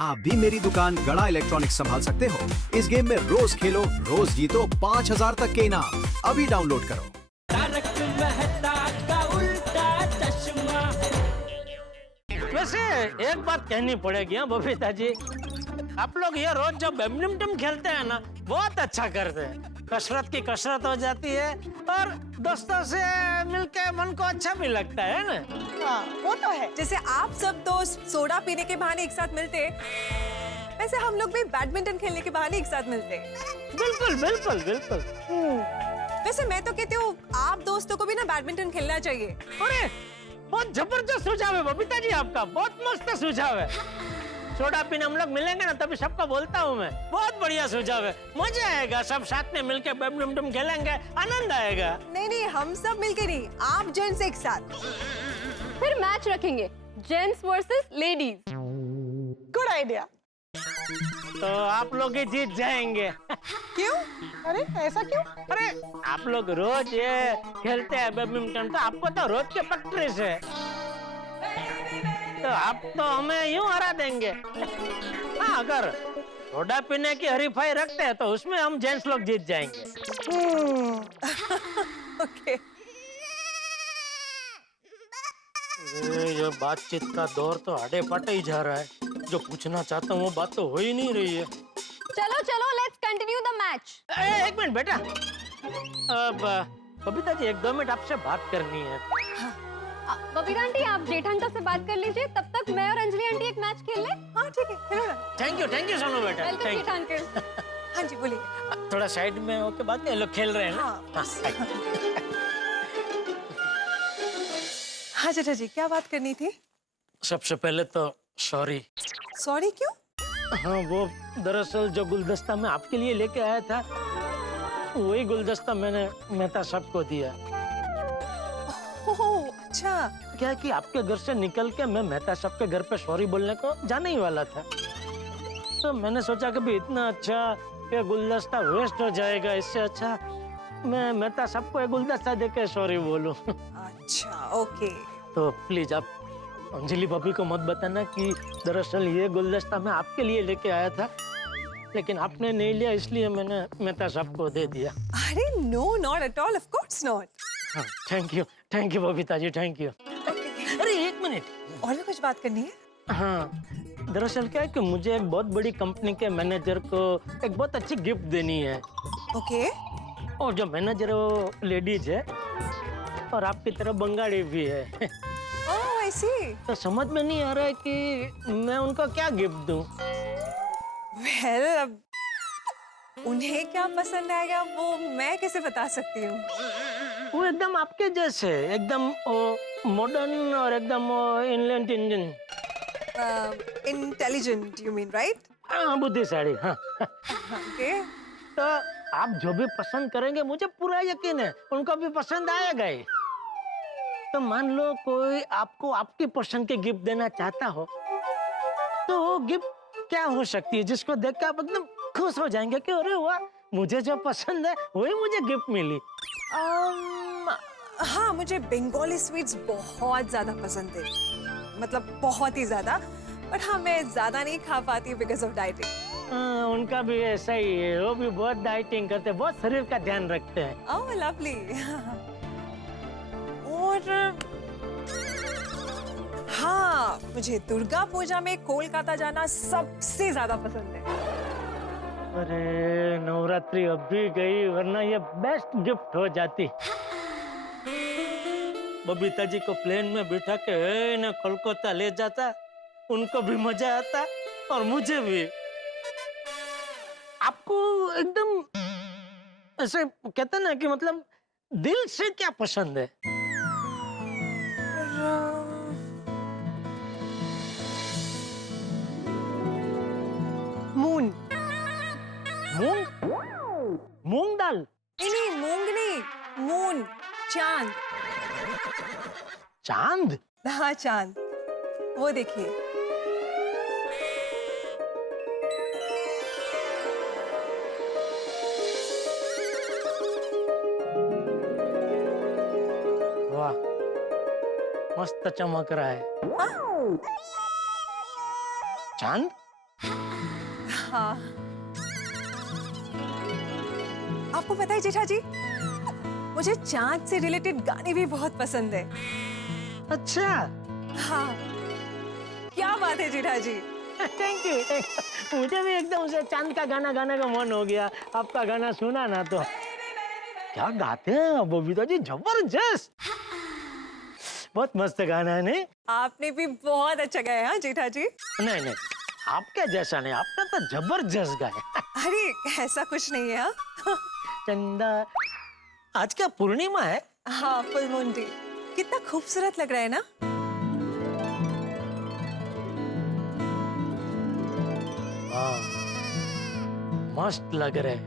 आप भी मेरी दुकान गड़ा इलेक्ट्रॉनिक्स संभाल सकते हो। इस गेम में रोज खेलो, रोज जीतो 5,000 तक के इनाम। अभी डाउनलोड करो। तारक मेहता का उल्टा चश्मा। वैसे एक बात कहनी पड़ेगी हाँ बबीता जी, आप लोग ये रोज जो बैडमिंटन खेलते हैं ना बहुत अच्छा करते हैं। कसरत की कसरत हो जाती है और दोस्तों से मिलके मन को अच्छा भी लगता है ना। हाँ, वो तो है। जैसे आप सब दोस्त सोडा पीने के बहाने एक साथ मिलते, वैसे हम लोग भी बैडमिंटन खेलने के बहाने एक साथ मिलते। बिल्कुल बिल्कुल बिल्कुल। वैसे मैं तो कहती हूँ आप दोस्तों को भी ना बैडमिंटन खेलना चाहिए। अरे बहुत जबरदस्त सुझाव है बबीता जी आपका, बहुत मस्त सुझाव है। सोडा पीने हम लोग मिलेंगे ना तभी सबको बोलता हूँ मैं, बहुत बढ़िया सुझाव है। मजा आएगा, सब साथ में मिलके बैडमिंटन खेलेंगे, आनंद आएगा। नहीं नहीं, हम सब मिलके नहीं, आप जेंट्स एक साथ। फिर मैच रखेंगे, gents versus ladies. Good idea. तो आप लोग ही जीत जाएंगे। क्यों? अरे ऐसा क्यों? अरे आप लोग रोज ये खेलते हैं बैडमिंटन, तो आपको तो रोज के पट्टे से, तो आप तो हमें यूं हरा देंगे। हाँ, अगर सोडा पीने की हरीफाई रखते हैं तो उसमें हम जेंट्स लोग जीत जाएंगे। ओके। ये बातचीत का दौर तो आड़े पाटे ही जा रहा है। जो पूछना चाहता हूँ वो बात तो हो ही नहीं रही है। चलो चलो, लेट्स कंटिन्यू द मैच। एक मिनट बेटा, अब बबीता जी 1-2 मिनट आपसे बात करनी है। बबीता आंटी, आप जेठ अंकल से बात कर लीजिए, तब तक मैं और अंजलि आंटी एक मैच खेल लें। हाँ ठीक है, खेलो ना। थैंक यू सोनू बेटा। वेलकम जेठ अंकल। हाँ जी बोलिए। थोड़ा साइड में होके बात कर, लोग खेल रहे हैं ना। हाँ। हाँ जेठा जी, क्या बात करनी थी? सबसे पहले तो सॉरी। सॉरी क्यों? हाँ, वो दरअसल जो गुलदस्ता मैं आपके लिए लेके आया था, वही गुलदस्ता मैंने मेहता साहब को दिया। ओह अच्छा। क्या है कि आपके घर से निकल के मैं मेहता साहब के घर पे सॉरी बोलने को जाने ही वाला था, तो मैंने सोचा कि भी इतना अच्छा ये गुलदस्ता वेस्ट हो जाएगा, इससे अच्छा मैं मेहता साहब को एक गुलदस्ता देके सॉरी बोलूं। अच्छा ओके। तो प्लीज आप अंजलि भाभी को मत बताना कि दरअसल ये गुलदस्ता मैं आपके लिए लेके आया था, लेकिन आपने नहीं लिया इसलिए मैंने मेहता साहब को दे दिया। अरे no, not at all, of course not. Thank you Babita ji, thank you. अरे एक मिनट, और भी कुछ बात करनी है? हाँ, दरअसल क्या है कि मुझे एक बहुत बड़ी कंपनी के मैनेजर को एक बहुत अच्छी गिफ्ट देनी है। ओके। और जो मैनेजर है वो लेडीज है और आपकी तरह बंगाली भी है। ओह आई सी। तो समझ में नहीं आ रहा है कि मैं उनको क्या गिफ्ट दूं। वेल, अब उन्हें क्या पसंद आएगा वो मैं कैसे बता सकती हूँ? वो एकदम आपके जैसे, एकदम मॉडर्न और एकदम England engine. Intelligent you mean, right? हाँ, बुद्धिशाली। हाँ। ओके। तो आप जो भी पसंद करेंगे मुझे पूरा यकीन है उनको भी पसंद आएगा ही। तो मान लो कोई आपको आपकी पसंद के गिफ्ट देना चाहता हो, तो वो गिफ्ट क्या हो सकती है जिसको देख के आप एकदम खुश हो जाएंगे कि अरे वाह, मुझे जो पसंद है वही मुझे गिफ्ट मिली। हाँ, मुझे बंगाली स्वीट्स बहुत ज्यादा पसंद है, मतलब बहुत ही ज्यादा। बट हाँ, मैं ज्यादा नहीं खा पाती बिकॉज ऑफ डाइटिंग। उनका भी ऐसा ही है, वो भी बहुत डाइटिंग करते हैं, बहुत शरीर का ध्यान रखते हैं। ओह लवली। और हाँ, मुझे दुर्गा पूजा में कोलकाता जाना सबसे ज्यादा पसंद है। अरे नवरात्रि अब भी गई, वरना ये बेस्ट गिफ्ट हो जाती। बबीता जी को प्लेन में बिठा के ना कोलकाता ले जाता, उनको भी मजा आता और मुझे भी। आपको एकदम ऐसे कहते ना कि मतलब दिल से क्या पसंद है? मून। मूंग? मूंग दाल? नहीं, मूंग नहीं, मून, चांद। चांद? हाँ चांद, वो देखिए। वाह, मस्त चमक रहा है। चांद? हाँ। आपको पता है जेठा जी, मुझे चांद से रिलेटेड गाने भी बहुत पसंद है। अच्छा। हाँ, क्या बात है जेठा जी। Thank you. मुझे भी एकदम से चांद का गाना गाने का मन हो गया। आपका गाना सुना ना तो क्या गाते हैं बबीता जी, जबरदस्त, बहुत मस्त गाना है। नहीं आपने भी बहुत अच्छा गाया हाँ जेठा जी। नहीं नहीं, आपके जैसा नहीं, आपने तो जबरदस्त गाया। अरे ऐसा कुछ नहीं है। हाँ, चंदा, आज क्या पूर्णिमा है? हाँ फुल मून डे। कितना खूबसूरत लग रहा है ना। हाँ, मस्त लग रहा है।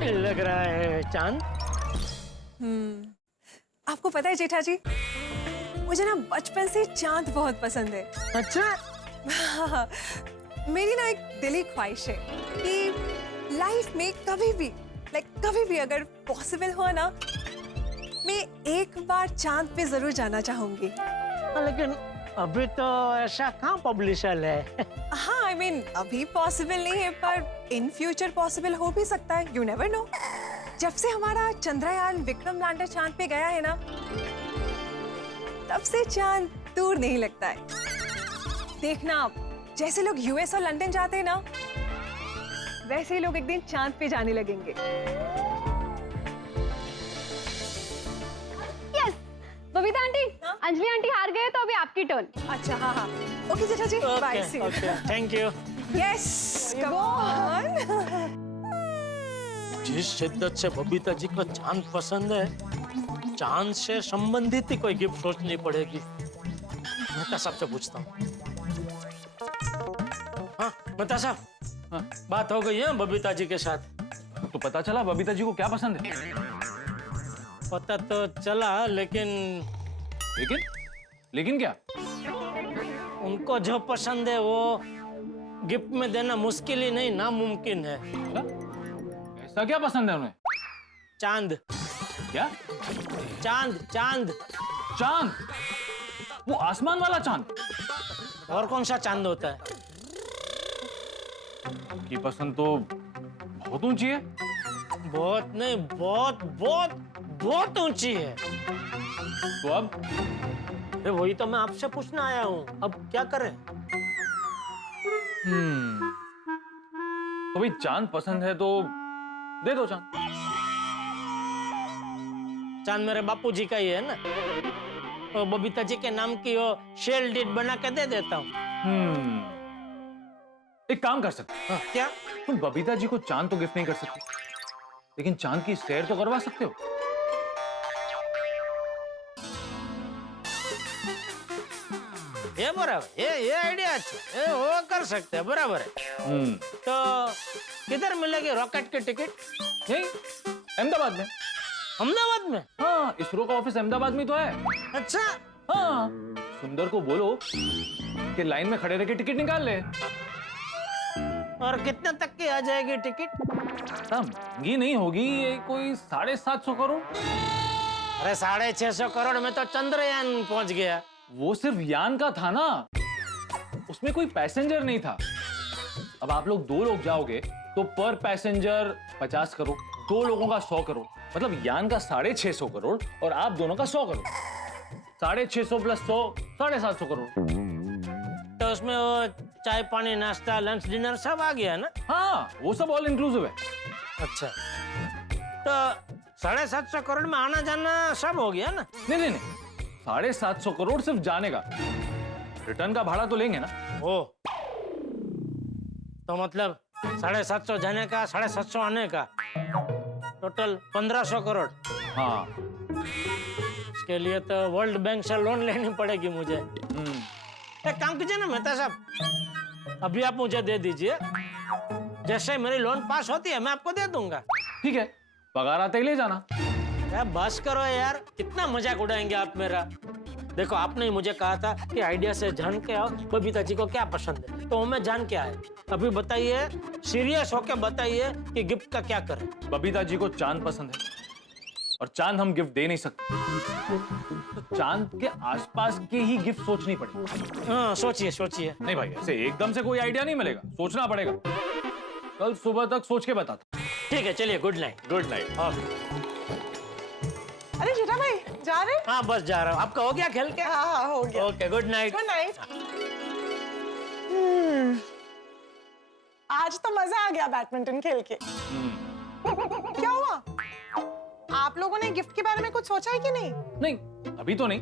लग रहा है चांद। आपको पता है जेठा जी, मुझे ना बचपन से चांद बहुत पसंद है। अच्छा। हाँ, मेरी ना एक दिली ख्वाहिश है कि लाइफ में कभी भी अगर पॉसिबल हो ना, मैं एक बार चांद पे जरूर जाना चाहूंगी। लेकिन अभी तो ऐसा कहाँ पब्लिशर है। हाँ आई मीन अभी पॉसिबल नहीं है, पर इन फ्यूचर पॉसिबल हो भी सकता है। You never know. जब से हमारा चंद्रयान विक्रम लैंडर चांद पे गया है ना, तब से चांद दूर नहीं लगता है। देखना आप, जैसे लोग यूएस और लंदन जाते हैं ना, वैसे ही लोग एक दिन चांद पे जाने लगेंगे। यस बबीता आंटी, हाँ? अंजलि आंटी हार गए तो अभी आपकी टर्न। अच्छा हाँ हाँ, okay Jetha ji, bye, see you. Thank you. Yes come on. जिस शिद्दत से बबीता जी को चांद पसंद है, चांद से संबंधित ही कोई गिफ्ट सोचनी पड़ेगी। मेहता साहब से पूछता हूँ। हाँ मेहता साहब, हाँ। बात हो गई है बबीता जी के साथ? तो पता चला बबीता जी को क्या पसंद है? पता तो चला, लेकिन लेकिन क्या? उनको जो पसंद है वो गिफ्ट में देना मुश्किल ही नहीं, नामुमकिन है। ऐसा क्या पसंद है उन्हें? चांद। क्या? चांद चांद। चांद? वो आसमान वाला चांद? और कौन सा चांद होता है? की पसंद तो बहुत ऊंची है। बहुत नहीं, बहुत बहुत बहुत ऊंची है। तो अब अरे वही तो मैं आपसे पूछना आया हूँ, अब क्या करें? तो भाई चांद पसंद है तो दे दो चांद। चांद मेरे बापूजी का ही है ना, तो बबीता जी के नाम की वो शेल डीड बना के दे देता हूँ। एक काम कर सकते हो। हाँ, क्या? तुम बबीता जी को चांद तो गिफ्ट नहीं कर सकते, लेकिन चांद की सैर तो करवा सकते हो। ये बराबर, ये आइडिया अच्छा, ये वो कर सकते हैं, बराबर है। तो किधर मिलेगी रॉकेट की टिकट? यही अहमदाबाद में। अहमदाबाद में? हाँ, इसरो का ऑफिस अहमदाबाद में तो है। अच्छा। हाँ, सुंदर को बोलो कि लाइन में खड़े रह के टिकट निकाल ले। और कितने तक की आ जाएगी टिकट? महंगी नहीं होगी, ये कोई 750 करोड़। अरे 650 करोड़ में तो चंद्रयान पहुंच गया। वो सिर्फ यान का था ना, उसमें कोई पैसेंजर नहीं था। अब आप लोग 2 लोग जाओगे तो पर पैसेंजर 50 करोड़, 2 लोगों का 100 करोड़, मतलब यान का 650 करोड़ और आप दोनों का 100 करोड़। 650 प्लस 100 750 करोड़। तो उसमें वो चाय पानी नाश्ता लंच डिनर सब आ गया ना? हाँ, वो सब ऑल इंक्लूसिव है। अच्छा, तो 750 करोड़ में आना जाना सब हो गया ना? नहीं, 750 करोड़ सिर्फ जाने का, रिटर्न का भाड़ा तो लेंगे ना। ओ, तो मतलब 750 जाने का, 750 आने का, टोटल 1500 करोड़। हाँ। इसके लिए तो वर्ल्ड बैंक से लोन लेनी पड़ेगी मुझे। एक काम कीजिए ना मेहता साहब, अभी आप मुझे दे दीजिए, जैसे मेरी लोन पास होती है मैं आपको दे दूंगा। ठीक है, पगार आते ही ले जाना। बस करो यार, कितना मजाक उड़ाएंगे आप मेरा। देखो, आपने ही मुझे कहा था कि आइडिया से जान के आओ बबीता जी को क्या पसंद है, तो मैं जान के आया। अभी बताइए, सीरियस होके बताइए कि गिफ्ट का क्या करें। बबीता जी को चांद पसंद है, और चांद हम गिफ्ट दे नहीं सकते, तो चांद के आसपास के ही गिफ्ट सोचनी पड़ेगी। हाँ, सोचिए सोचिए। नहीं भाई, ऐसे एकदम से कोई आइडिया नहीं मिलेगा, सोचना पड़ेगा। कल सुबह तक सोच के बताता। ठीक है, चलिए, गुड नाइट। Good night. अरे जेठा भाई जा रहे? हाँ, बस जा रहा हूँ। आपका हो गया खेल के? हाँ हाँ हो गया। Okay, good night. Good night. आज तो मजा आ गया बैडमिंटन खेल के। क्या हुआ? आप लोगों ने गिफ्ट के बारे में कुछ सोचा है कि नहीं? नहीं, अभी तो नहीं,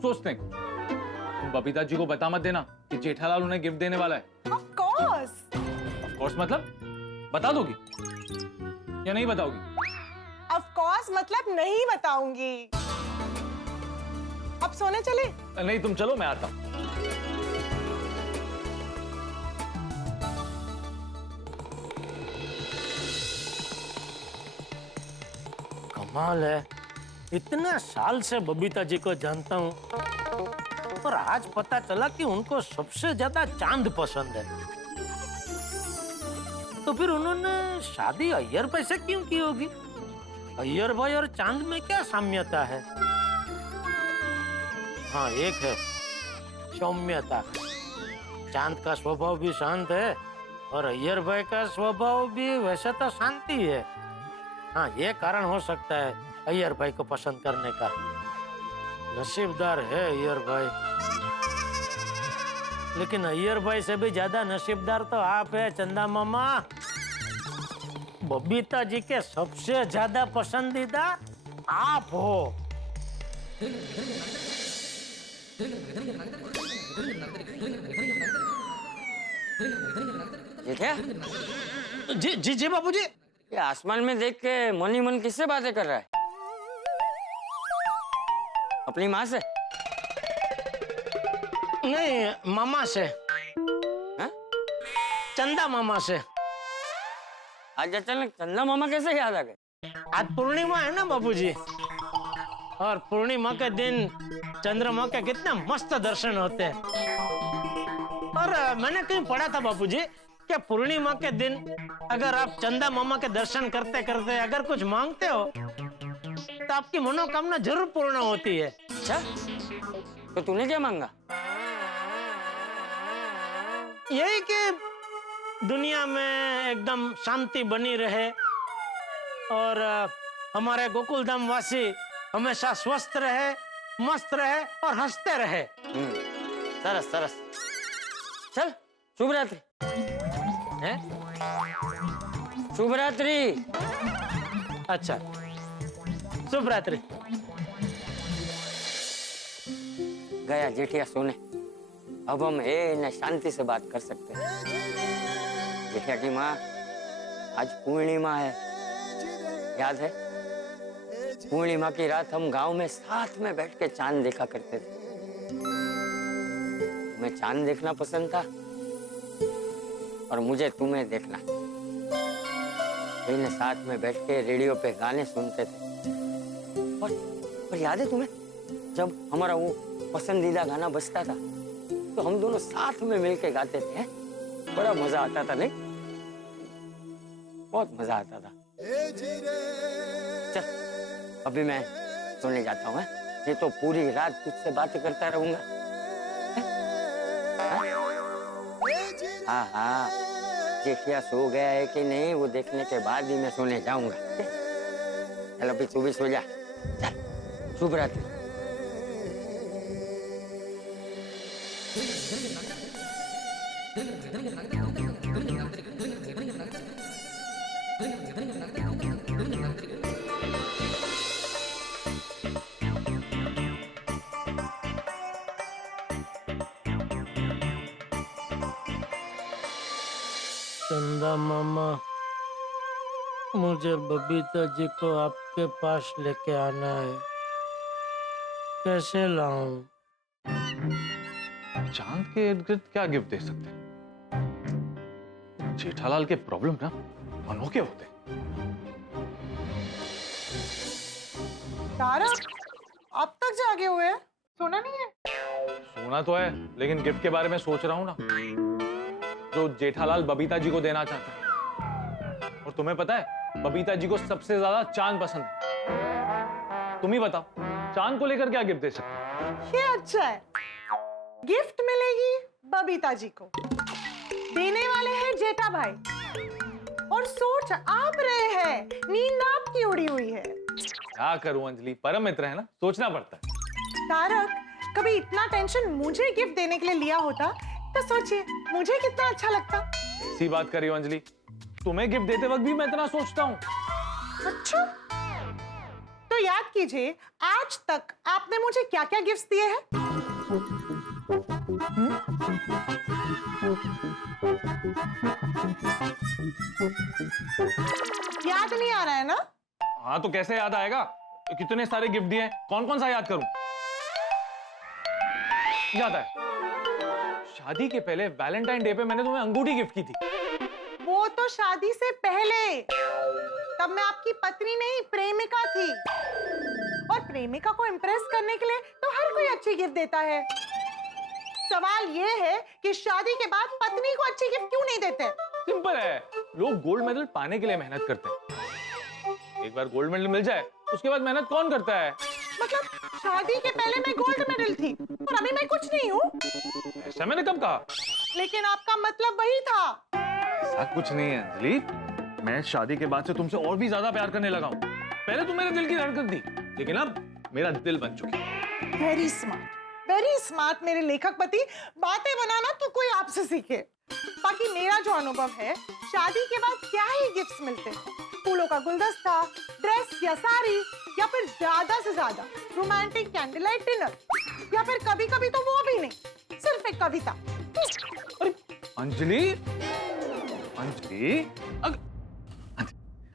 सोचते हैं। तुम बबीता जी को बता मत देना कि जेठालाल उन्हें गिफ्ट देने वाला है। Of course. ऑफ कोर्स मतलब बता दोगी या नहीं बताओगी? ऑफ कोर्स मतलब नहीं बताऊंगी। अब सोने चले? नहीं, तुम चलो, मैं आता हूँ। कमाल है, इतने साल से बबीता जी को जानता हूँ और आज पता चला कि उनको सबसे ज्यादा चांद पसंद है। तो फिर उन्होंने शादी अय्यर भाई से क्यों की होगी? अय्यर भाई और चांद में क्या साम्यता है? हाँ, एक है, सौम्यता। चांद का स्वभाव भी शांत है और अय्यर भाई का स्वभाव भी वैसे तो शांति है। हाँ, ये कारण हो सकता है अय्यर भाई को पसंद करने का। नसीबदार है अय्यर भाई, लेकिन अय्यर भाई से भी ज्यादा नसीबदार तो आप है चंदा मामा। बबीता जी के सबसे ज्यादा पसंदीदा आप हो। ये क्या? जी जी जी बाबूजी। ये आसमान में देख के मन ही मन किससे बातें कर रहा है? अपनी माँ से? नहीं, मामा से। हाँ? चंदा मामा से। आज अचानक चंदा मामा कैसे याद आ गए? आज पूर्णिमा है ना बाबूजी, और पूर्णिमा के दिन चंद्रमा के कितने मस्त दर्शन होते हैं। और मैंने कहीं पढ़ा था बाबूजी कि पूर्णिमा के दिन अगर आप चंदा मामा के दर्शन करते करते अगर कुछ मांगते हो तो आपकी मनोकामना जरूर पूर्ण होती है। अच्छा, तो तूने क्या मांगा? यही कि दुनिया में एकदम शांति बनी रहे और हमारे गोकुलधाम वासी हमेशा स्वस्थ रहे, मस्त रहे और हंसते रहे। सरस सरस। चल, शुभ रात्रि। हैं? शुभ रात्रि। अच्छा, शुभ रात्रि। गया जेठिया सोने। अब हम न शांति से बात कर सकते हैं। जेठिया की माँ, आज पूर्णिमा है, याद है? पूर्णिमा की रात हम गांव में साथ में बैठ के चांद देखा करते थे। तुम्हें चांद देखना पसंद था और मुझे तुम्हें देखना। तीनों साथ में बैठ के रेडियो पे गाने सुनते थे। और याद है तुम्हें, जब हमारा वो पसंदीदा गाना बजता था तो हम दोनों साथ में मिलके गाते थे। बड़ा मजा आता था, नहीं? बहुत मजा आता था। चल, अभी मैं सोने जाता हूँ। ये तो पूरी रात तुझसे बातें करता रहूंगा। हाँ हाँ, जेठिया सो गया है कि नहीं वो देखने के बाद ही मैं सोने जाऊंगा। चल, अभी तू भी सो जा। चल, शुभ रात्रि। चंदा मामा, मुझे बबीता जी को आपके पास लेके आना है। कैसे लाऊं? चांद के इर्द गिर्द क्या गिफ्ट दे सकते हैं? जेठालाल के प्रॉब्लम ना अनोखे होते। तारक, अब तक जागे हुए हैं? सोना नहीं है? सोना तो है, लेकिन गिफ्ट के बारे में सोच रहा हूँ ना, जो जेठालाल बबीता जी को देना चाहता है। और तुम्हें पता है, बबीता जी को सबसे ज्यादा चांद पसंद है। तुम ही बताओ, चांद को लेकर क्या गिफ्ट दे सकते हो? ये अच्छा है, गिफ्ट मिलेगी बबीता जी को, देने वाले हैं जेठा भाई, और सोच आप रहे हैं, नींद आपकी उड़ी हुई है। क्या करूं अंजलि, परम मित्र है ना, सोचना पड़ता है। तारक, कभी इतना टेंशन मुझे गिफ्ट देने के लिए लिया होता तो सोचिए मुझे कितना अच्छा लगता। ऐसी बात कर रही हो अंजलि, तुम्हें गिफ्ट देते वक्त भी मैं इतना सोचता हूँ। अच्छा, तो याद कीजिए आज तक आपने मुझे क्या क्या गिफ्ट दिए हैं? याद नहीं आ रहा है ना? हाँ तो कैसे याद आएगा, कितने सारे गिफ्ट दिए, कौन कौन सा याद करूं? याद है, शादी के पहले वैलेंटाइन डे पे मैंने तुम्हें अंगूठी गिफ्ट की थी। वो तो शादी से पहले, तब मैं आपकी पत्नी नहीं प्रेमिका थी, और प्रेमिका को इम्प्रेस करने के लिए तो हर कोई अच्छी गिफ्ट देता है। सवाल ये है कि शादी के बाद पत्नी को अच्छी गिफ्ट क्यों नहीं देते? सिंपल है, लोग गोल्ड मेडल पाने के लिए मेहनत करते हैं। एक बार गोल्ड मेडल मिल जाए उसके बाद मेहनत कौन करता है? मतलब शादी के पहले मैं गोल्ड मेडल थी और अभी मैं कुछ नहीं हूँ? ऐसा मैंने कब कहा? लेकिन आपका मतलब वही था। ऐसा कुछ नहीं है अंजलि, मैं शादी के बाद से तुमसे और भी ज्यादा प्यार करने लगा हूँ। पहले तुम मेरे दिल की धड़कन थी, लेकिन अब मेरा दिल बन चुकी है। वेरी स्मार्ट मेरे लेखक पति, बातें बनाना तो कोई आपसे सीखे। बाकी मेरा जो अनुभव है, शादी के बाद क्या ही गिफ्ट्स मिलते हैं, फूलों का गुलदस्ता, ड्रेस या साड़ी, या फिर ज्यादा से ज्यादा रोमांटिक कैंडल लाइट डिनर, या फिर कभी कभी तो वो भी नहीं, सिर्फ एक कविता। अरे अंजलि,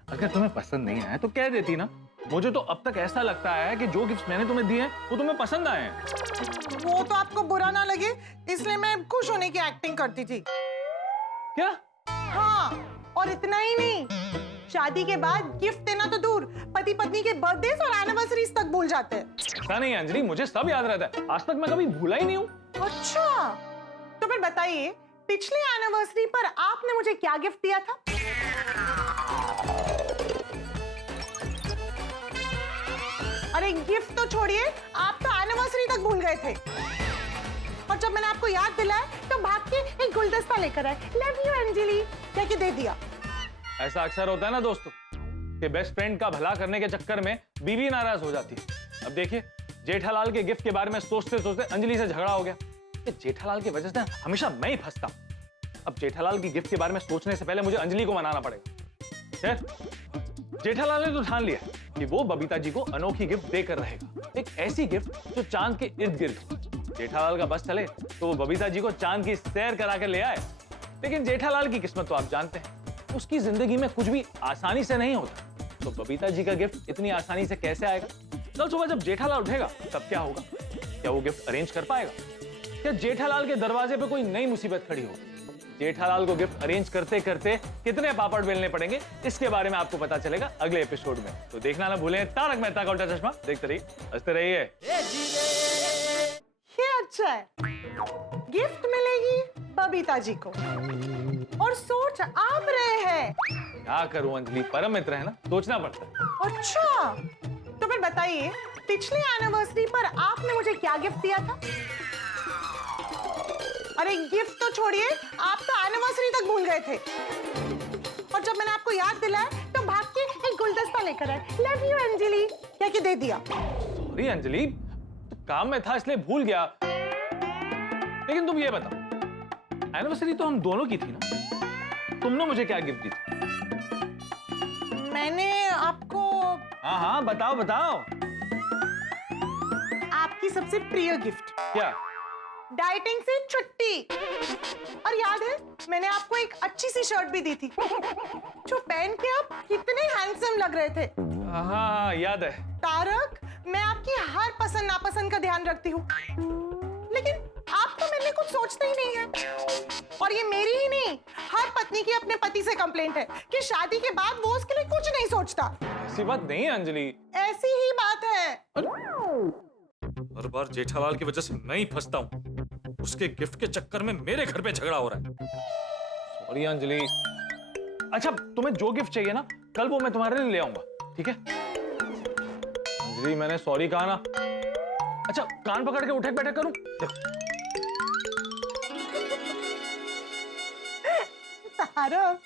अगर तुम्हें पसंद नहीं आया तो कह देती ना। मुझे तो अब तक ऐसा लगता है कि जो गिफ्ट मैंने तुम्हें दिए हैं वो तुम्हें पसंद आए हैं। वो तो आपको बुरा ना लगे इसलिए मैं खुश होने की एक्टिंग करती थी। क्या? हाँ, और इतना ही नहीं, शादी के बाद गिफ्ट देना तो दूर, पति पत्नी के बर्थडे और एनिवर्सरीज तक भूल जाते हैं। ऐसा नहीं है अंजलि, मुझे सब याद रहता है, आज तक मैं कभी भूला ही नहीं हूँ। अच्छा, तो फिर बताइए पिछली एनिवर्सरी पर आपने मुझे क्या गिफ्ट दिया था? अरे गिफ्ट तो छोड़िए, आप तो एनिवर्सरी तक भूल गए थे, और जब मैंने आपको याद दिलाया तो भाग के एक गुलदस्ता लेकर आए, लव यू अंजलि कह के दे दिया। ऐसा अक्सर होता है ना दोस्तों, कि बेस्ट फ्रेंड का भला करने के चक्कर में बीवी नाराज हो जाती है। अब देखिए, जेठालाल के गिफ्ट के बारे में सोचते सोचते अंजलि से झगड़ा हो गया। जेठालाल की वजह से हमेशा मैं ही फंसता हूं। अब जेठालाल की गिफ्ट के बारे में सोचने से पहले मुझे अंजलि को मनाना पड़ेगा। जेठालाल ने तो ठान लिया कि वो बबीता जी को अनोखी गिफ्ट देकर रहेगा, एक ऐसी गिफ्ट जो चांद के इर्द गिर्द हो। जेठालाल का बस चले तो वो बबीता जी को चांद की सैर करा कर ले आए। लेकिन जेठालाल की किस्मत तो आप जानते हैं, उसकी जिंदगी में कुछ भी आसानी से नहीं होता। तो बबीता जी का गिफ्ट इतनी आसानी से कैसे आएगा? कल सुबह जब जेठालाल उठेगा तब क्या होगा? क्या वो गिफ्ट अरेंज कर पाएगा? क्या जेठालाल के दरवाजे पे कोई नई मुसीबत खड़ी होगी? जेठालाल को गिफ्ट अरेंज करते करते कितने पापड़ बेलने पड़ेंगे, इसके बारे में आपको पता चलेगा अगले एपिसोड में। तो देखना ना भूलें तारक मेहता का उल्टा चश्मा। देखते रहिए, हंसते रहिए। ये अच्छा है, गिफ्ट मिलेगी बबीता जी को, और सोच आप रहे हैं। क्या करूं अंजलि, परम मित्र है ना, सोचना पड़ता है। अच्छा, तो फिर बताइए पिछली एनिवर्सरी पर आपने मुझे क्या गिफ्ट दिया था? अरे गिफ्ट तो छोड़िए, आप तो एनिवर्सरी तक भूल गए थे, और जब मैंने आपको याद दिलाया तो भाग के एक गुलदस्ता लेकर आए, लव यू अंजलि कह के दे दिया। सॉरी अंजलि, तो काम में था इसलिए भूल गया। लेकिन तुम ये बताओ, एनिवर्सरी तो हम दोनों की थी ना, तुमने मुझे क्या गिफ्ट दी थी? मैंने आपको हाँ बताओ बताओ। आपकी सबसे प्रिय गिफ्ट, क्या? डाइटिंग से छुट्टी। और याद है मैंने आपको एक अच्छी सी शर्ट भी दी थी, जो पहन के आप कितने हैंडसम लग रहे थे। हाँ याद है। तारक, मैं आपकी हर पसंद नापसंद का ध्यान रखती हूँ, लेकिन आप तो मेरे लिए कुछ सोचते ही नहीं है। और ये मेरी ही नहीं, हर पत्नी की अपने पति से कंप्लेंट है कि शादी के बाद वो उसके लिए कुछ नहीं सोचता। ऐसी बात नहीं है अंजलि। ऐसी ही बात है। हर बार जेठालाल की वजह से मैं ही फंसता हूँ, उसके गिफ्ट के चक्कर में मेरे घर पे झगड़ा हो रहा है। सॉरी अंजलि। अच्छा, तुम्हें जो गिफ्ट चाहिए ना, कल वो मैं तुम्हारे लिए ले आऊंगा, ठीक है? अंजलि मैंने सॉरी कहा ना। अच्छा कान पकड़ के उठक बैठक करूं? तारक,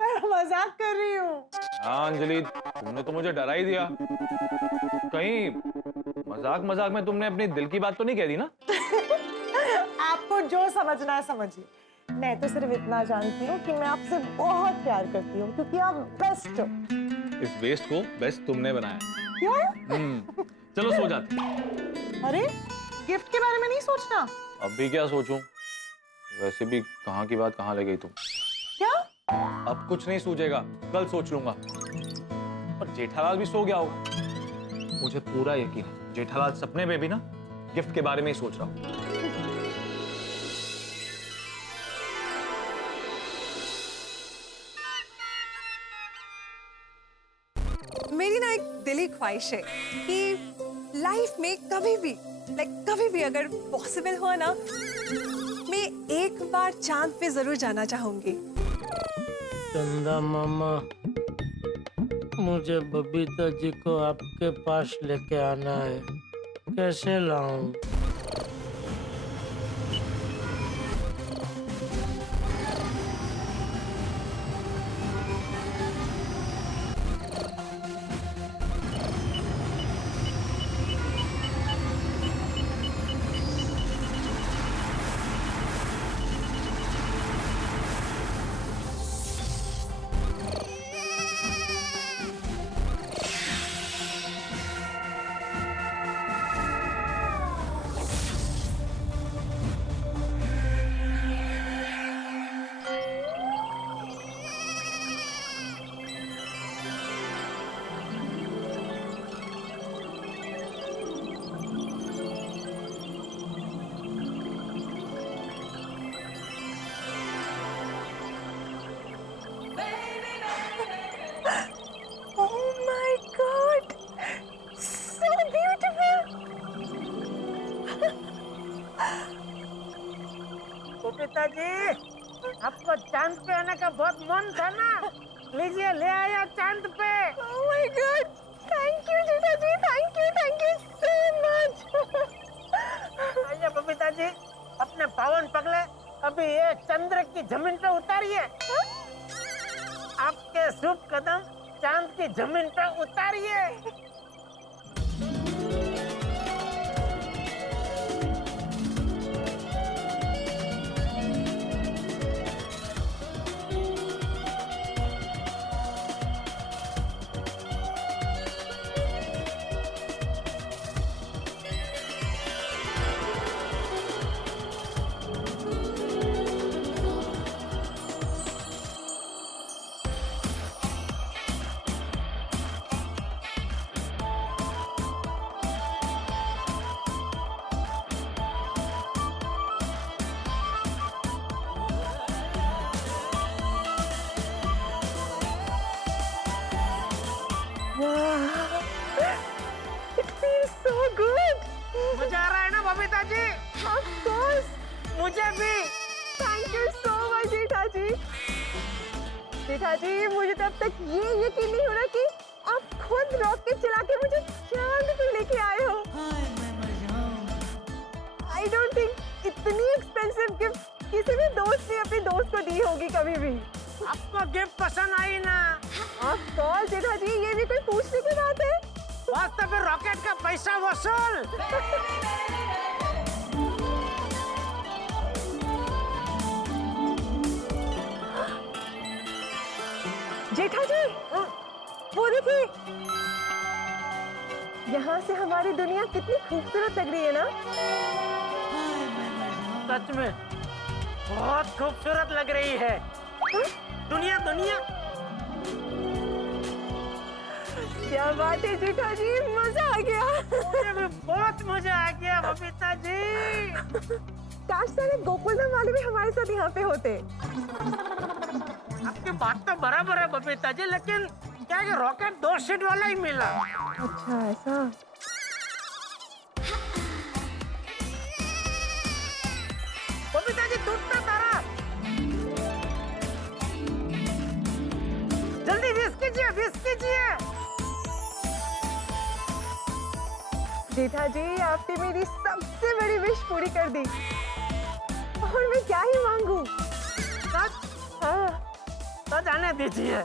मैं मजाक कर रही हूँ। हाँ अंजलि, तुमने तो मुझे डरा ही दिया। कहीं मजाक मजाक में तुमने अपनी दिल की बात तो नहीं कह दी ना? आपको जो समझना है समझिए। मैं तो सिर्फ इतना जानती हूँ कि मैं आपसे बहुत प्यार करती हूँ क्योंकि आप बेस्ट हो। इस वेस्ट को बेस्ट तुमने बनाया। क्या? चलो सो जाते। अरे गिफ्ट के बारे में नहीं सोचना? अब भी क्या सोचूं? वैसे भी कहाँ की बात कहाँ ले गई तुम? क्या? अब कुछ नहीं सूझेगा, कल सोच लूंगा। और जेठालाल भी सो गया होगा। मुझे पूरा यकीन है जेठालाल सपने में भी ना गिफ्ट के बारे में ही सोच रहा हूँ। मेरी ना एक दिली ख्वाहिश है कि लाइफ में कभी भी अगर पॉसिबल हुआ ना, मैं एक बार चांद पे जरूर जाना चाहूंगी। चंदा मामा, मुझे बबीता जी को आपके पास लेके आना है। कैसे लाऊं? Oh my God, so beautiful. Babita ji, आपको चांद पे आने का बहुत मन था ना? लीजिए, ले आया चांद पे। Oh my God, thank you जीजा जी, thank you so much. आइए बबीता जी, अपने पावन पगले अभी ये चंद्र की जमीन पे उतारिए। आपके शुभ कदम चांद की जमीन पे उतारिए। Wow, it feels so good. मजा आ रहा है ना बबीता जी? Of course. मुझे भी। Thank you so much जेठा जी। जेठा जी, मुझे तो अब तक ये यकीन नहीं हो रहा कि आप खुद रॉकेट चला के मुझे चांद पे लेके आए हो। I don't think इतनी एक्सपेंसिव गिफ्ट किसी भी दोस्त ने अपने दोस्त को दी होगी कभी भी। आपको गिफ्ट पसंद आई ना? Of course जेठा जी, ये भी कोई पूछने की बात है? बस तो फिर रॉकेट का पैसा वसूल। जेठा जी, वो देखिए, यहाँ से हमारी दुनिया कितनी खूबसूरत लग रही है ना? सच में बहुत खूबसूरत लग रही है। दुनिया दुनिया। क्या बात है जेठा जी, मजा आ गया। मुझे भी बहुत मजा आ गया बबीता जी। काश सारे गोकुलधाम वाले भी हमारे साथ यहाँ पे होते। आपकी बात तो बराबर है बबीता जी, लेकिन क्या ये रॉकेट 2 सीट वाला ही मिला? अच्छा ऐसा। बबीता जी टूटता तारा। जल्दी विश कीजिए, विश कीजिए। जेठा जी आपने मेरी सबसे बड़ी विश पूरी कर दी और मैं क्या ही मांगू। हाँ तो जाने दीजिए।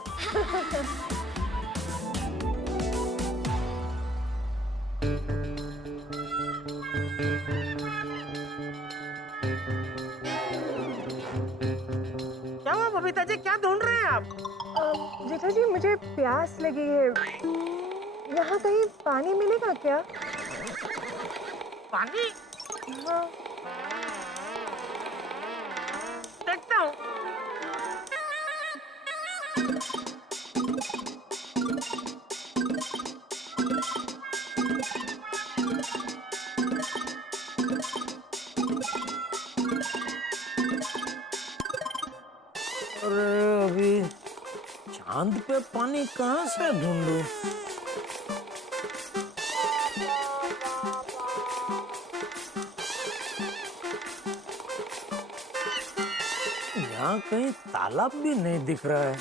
क्या हुआ बबीता जी, क्या ढूंढ रहे हैं आप? जेठा जी मुझे प्यास लगी है, यहाँ कहीं पानी मिलेगा क्या? पानी? हाँ। देखता हूँ। अरे अभी चांद पे पानी कहाँ से ढूंढूं? यहाँ कहीं तालाब भी नहीं दिख रहा है।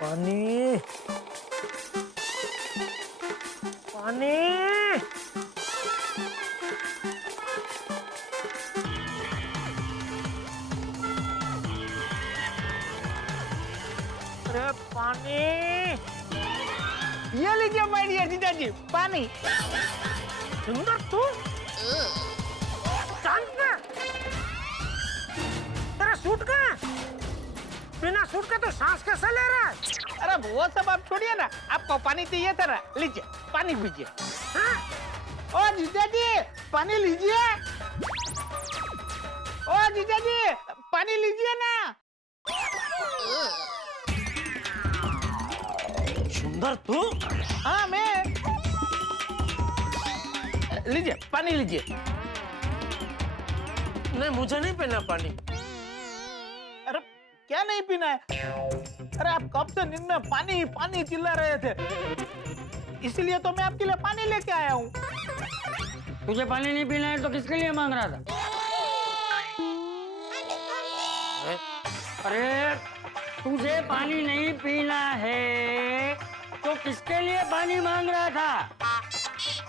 पानी पानी अरे पानी, ये लीजिए माय डियर जीजा जी पानी। सुंदर तू चांद पे, तेरा सूट कहाँ है? बिना सूट के तो सांस कैसे ले रहा है? अरे वो सब आप छोड़िए ना, आपको पानी चाहिए था ना, लीजिए पानी पीजिए। हाँ? ओ जीजा जी पानी लीजिए। ओ जीजा जी पानी लीजिए ना। सुंदर तू? हाँ मैं। लीजिए पानी लीजिए। नहीं मुझे नहीं पीना पानी। अरे क्या नहीं पीना है? अरे आप कब से नींद में पानी पानी चिल्ला रहे थे, इसीलिए तो मैं आपके लिए पानी लेके आया हूँ। तुझे पानी नहीं पीना है तो किसके लिए मांग रहा था? अरे तुझे पानी नहीं पीना है तो किसके लिए पानी मांग रहा था?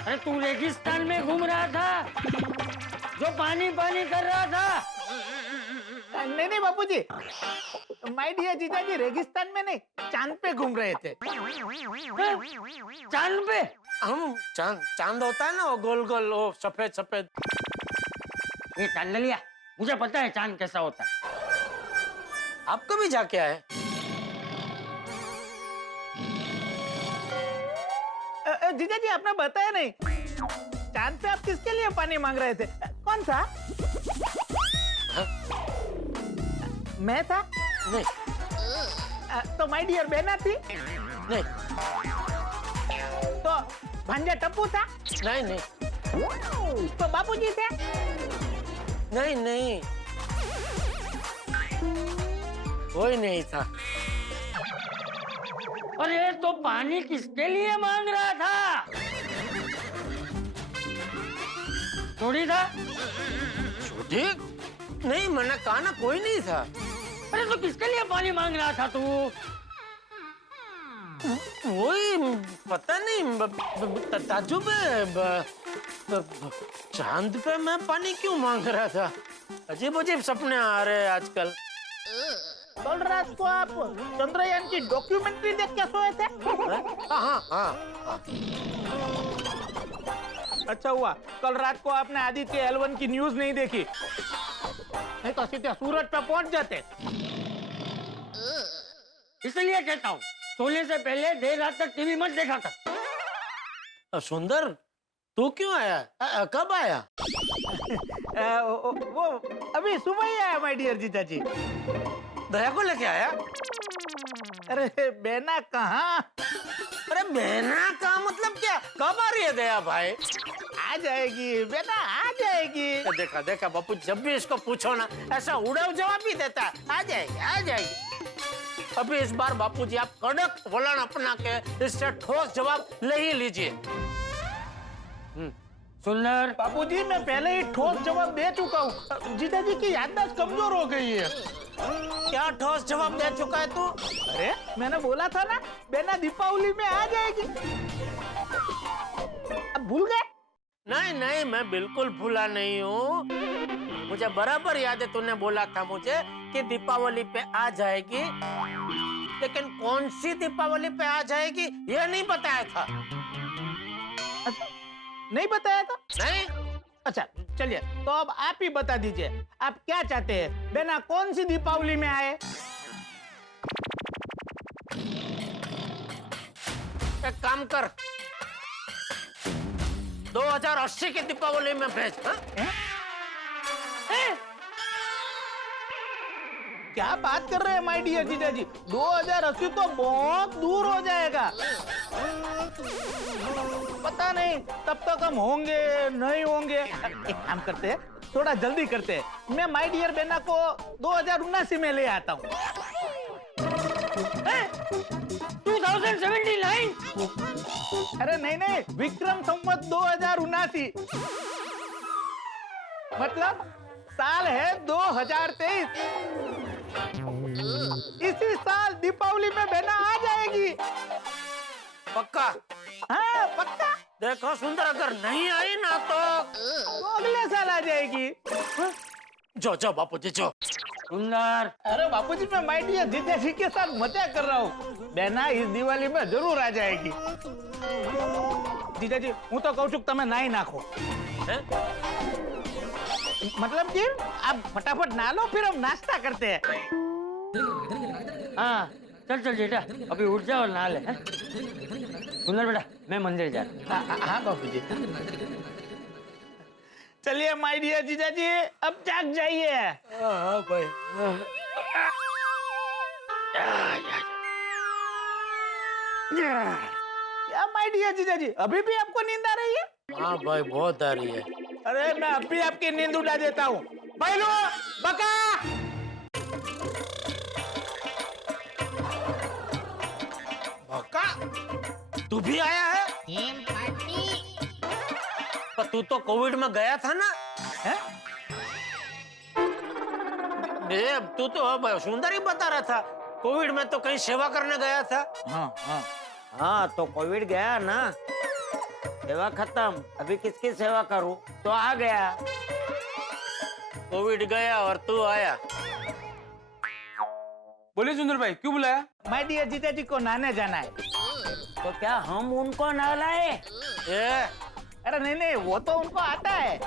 अरे तू रेगिस्तान में घूम रहा था जो पानी पानी कर रहा था? नहीं नहीं बापूजी, माय डियर जीजा जी रेगिस्तान में नहीं, चांद पे घूम रहे थे। चांद पे? हम चांद होता है ना, वो गोल गोल, वो सफेद सफेद। ये चांदलिया, मुझे पता है चांद कैसा होता है। आप कभी जाके आए? जीजा जी आपने बताया नहीं, चांद पे आप किसके लिए पानी मांग रहे थे? कौन सा? मैं था? नहीं। तो माय डियर बहना थी? नहीं। तो भांजा टप्पू था? नहीं नहीं। तो बापूजी थे? नहीं नहीं, कोई नहीं था। अरे तो पानी किसके लिए मांग रहा था? चोरी था? चोरी? नहीं, मैंने कहा ना कोई नहीं था। अरे तो किसके लिए पानी मांग रहा था तू? वही पता नहीं, ताज्जुब है, चांद पे मैं पानी क्यों मांग रहा था? अजीब अजीब सपने आ रहे हैं आजकल। कल रात को आप चंद्रयान की डॉक्यूमेंट्री देख के सोए थे? हाँ। अच्छा हुआ कल रात को आपने आदित्य L1 की न्यूज नहीं देखी, नहीं तो सीधे सूरज पे पहुंच जाते। इसलिए कहता हूँ सोने से पहले देर रात तक टीवी मत देखा कर। सुंदर तू क्यों आया? कब आया? वो अभी सुबह ही आया माय डियर जीजा जी। दया को लेके आया? अरे बेना कहाँ? अरे बेना कहाँ मतलब क्या? कब आ रही है दया भाई? आ जाएगी बेटा, आ जाएगी। देखा देखा बापू, जब भी इसको पूछो ना ऐसा उड़ाव जवाब भी देता है। आ जाएगी आ जाएगी। अभी इस बार बापूजी आप कड़क वलन अपना के इससे ठोस जवाब ले ही लीजिए। सुंदर बापूजी मैं पहले ही ठोस जवाब दे चुका हूँ, जीजा जी की याददाश्त कमजोर हो गई है। क्या ठोस जवाब दे चुका है तू? अरे मैंने बोला था ना बेना दीपावली में आ जाएगी। अब भूल गए? नहीं नहीं, मैं बिल्कुल भूला नहीं हूँ। मुझे बराबर याद है, तूने बोला था मुझे कि दीपावली पे आ जाएगी, लेकिन कौन सी दीपावली पे आ जाएगी ये नहीं बताया था। नहीं बताया था? नहीं। अच्छा चलिए, तो अब आप ही बता दीजिए, आप क्या चाहते हैं? बेना कौन सी दीपावली में आए? एक काम कर, 2080 की दीपावली में भेज। हाँ? क्या बात कर रहे हैं माय डियर जीजा जी? 2080 तो बहुत दूर हो जाएगा। पता नहीं तब तक हम होंगे नहीं होंगे। एक काम करते हैं, थोड़ा जल्दी करते हैं। मैं माय डियर बेना को 2079 में ले आता हूँ। 2079? अरे नहीं नहीं, विक्रम संवत 2079, मतलब साल है 2023। इसी साल दीपावली में बेना आ जाएगी। पक्का? हाँ पक्का। देखो सुंदर, अगर नहीं आई ना तो अगले साल आ जाएगी। जो जो बापूजी जो। सुंदर, अरे बापूजी, मैं माय डियर जीजा जी के साथ मजाक कर रहा हूँ। बेना इस दिवाली में जरूर आ जाएगी। जीजा जी, हूँ तो कहूँ તમે નાઈ નાખો। मतलब कि आप फटाफट नहा लो, फिर हम नाश्ता करते हैं। हाँ चल चल बेटा, अभी उठ जा और नहा ले। हैं? सुंदर बेटा, मैं मंदिर जा रहा हूँ। हाँ बापूजी। चलिए माय डियर जीजा जी, अब जाग जाइए। हाँ भाई। क्या माय डियर जीजा जी, अभी भी आपको नींद आ रही है? हाँ भाई, बहुत आ रही है। अरे मैं अभी आपकी नींद उड़ा देता हूँ। बैलो बका। बका, तू भी आया है? पर तू तो कोविड में गया था ना? हैं? तू तो अब सुंदर ही बता रहा था, कोविड में तो कहीं सेवा करने गया था। हाँ हाँ। हाँ तो कोविड गया ना, सेवा खत्म, अभी किसकी सेवा करूं? तो आ गया। कोविड गया और तू आया। बोलिए सुंदर भाई, क्यों बुलाया? माय डियर जीजा जी को नहाने जाना है। तो क्या हम उनको नहलाए? अरे नहीं नहीं, वो तो उनको आता है,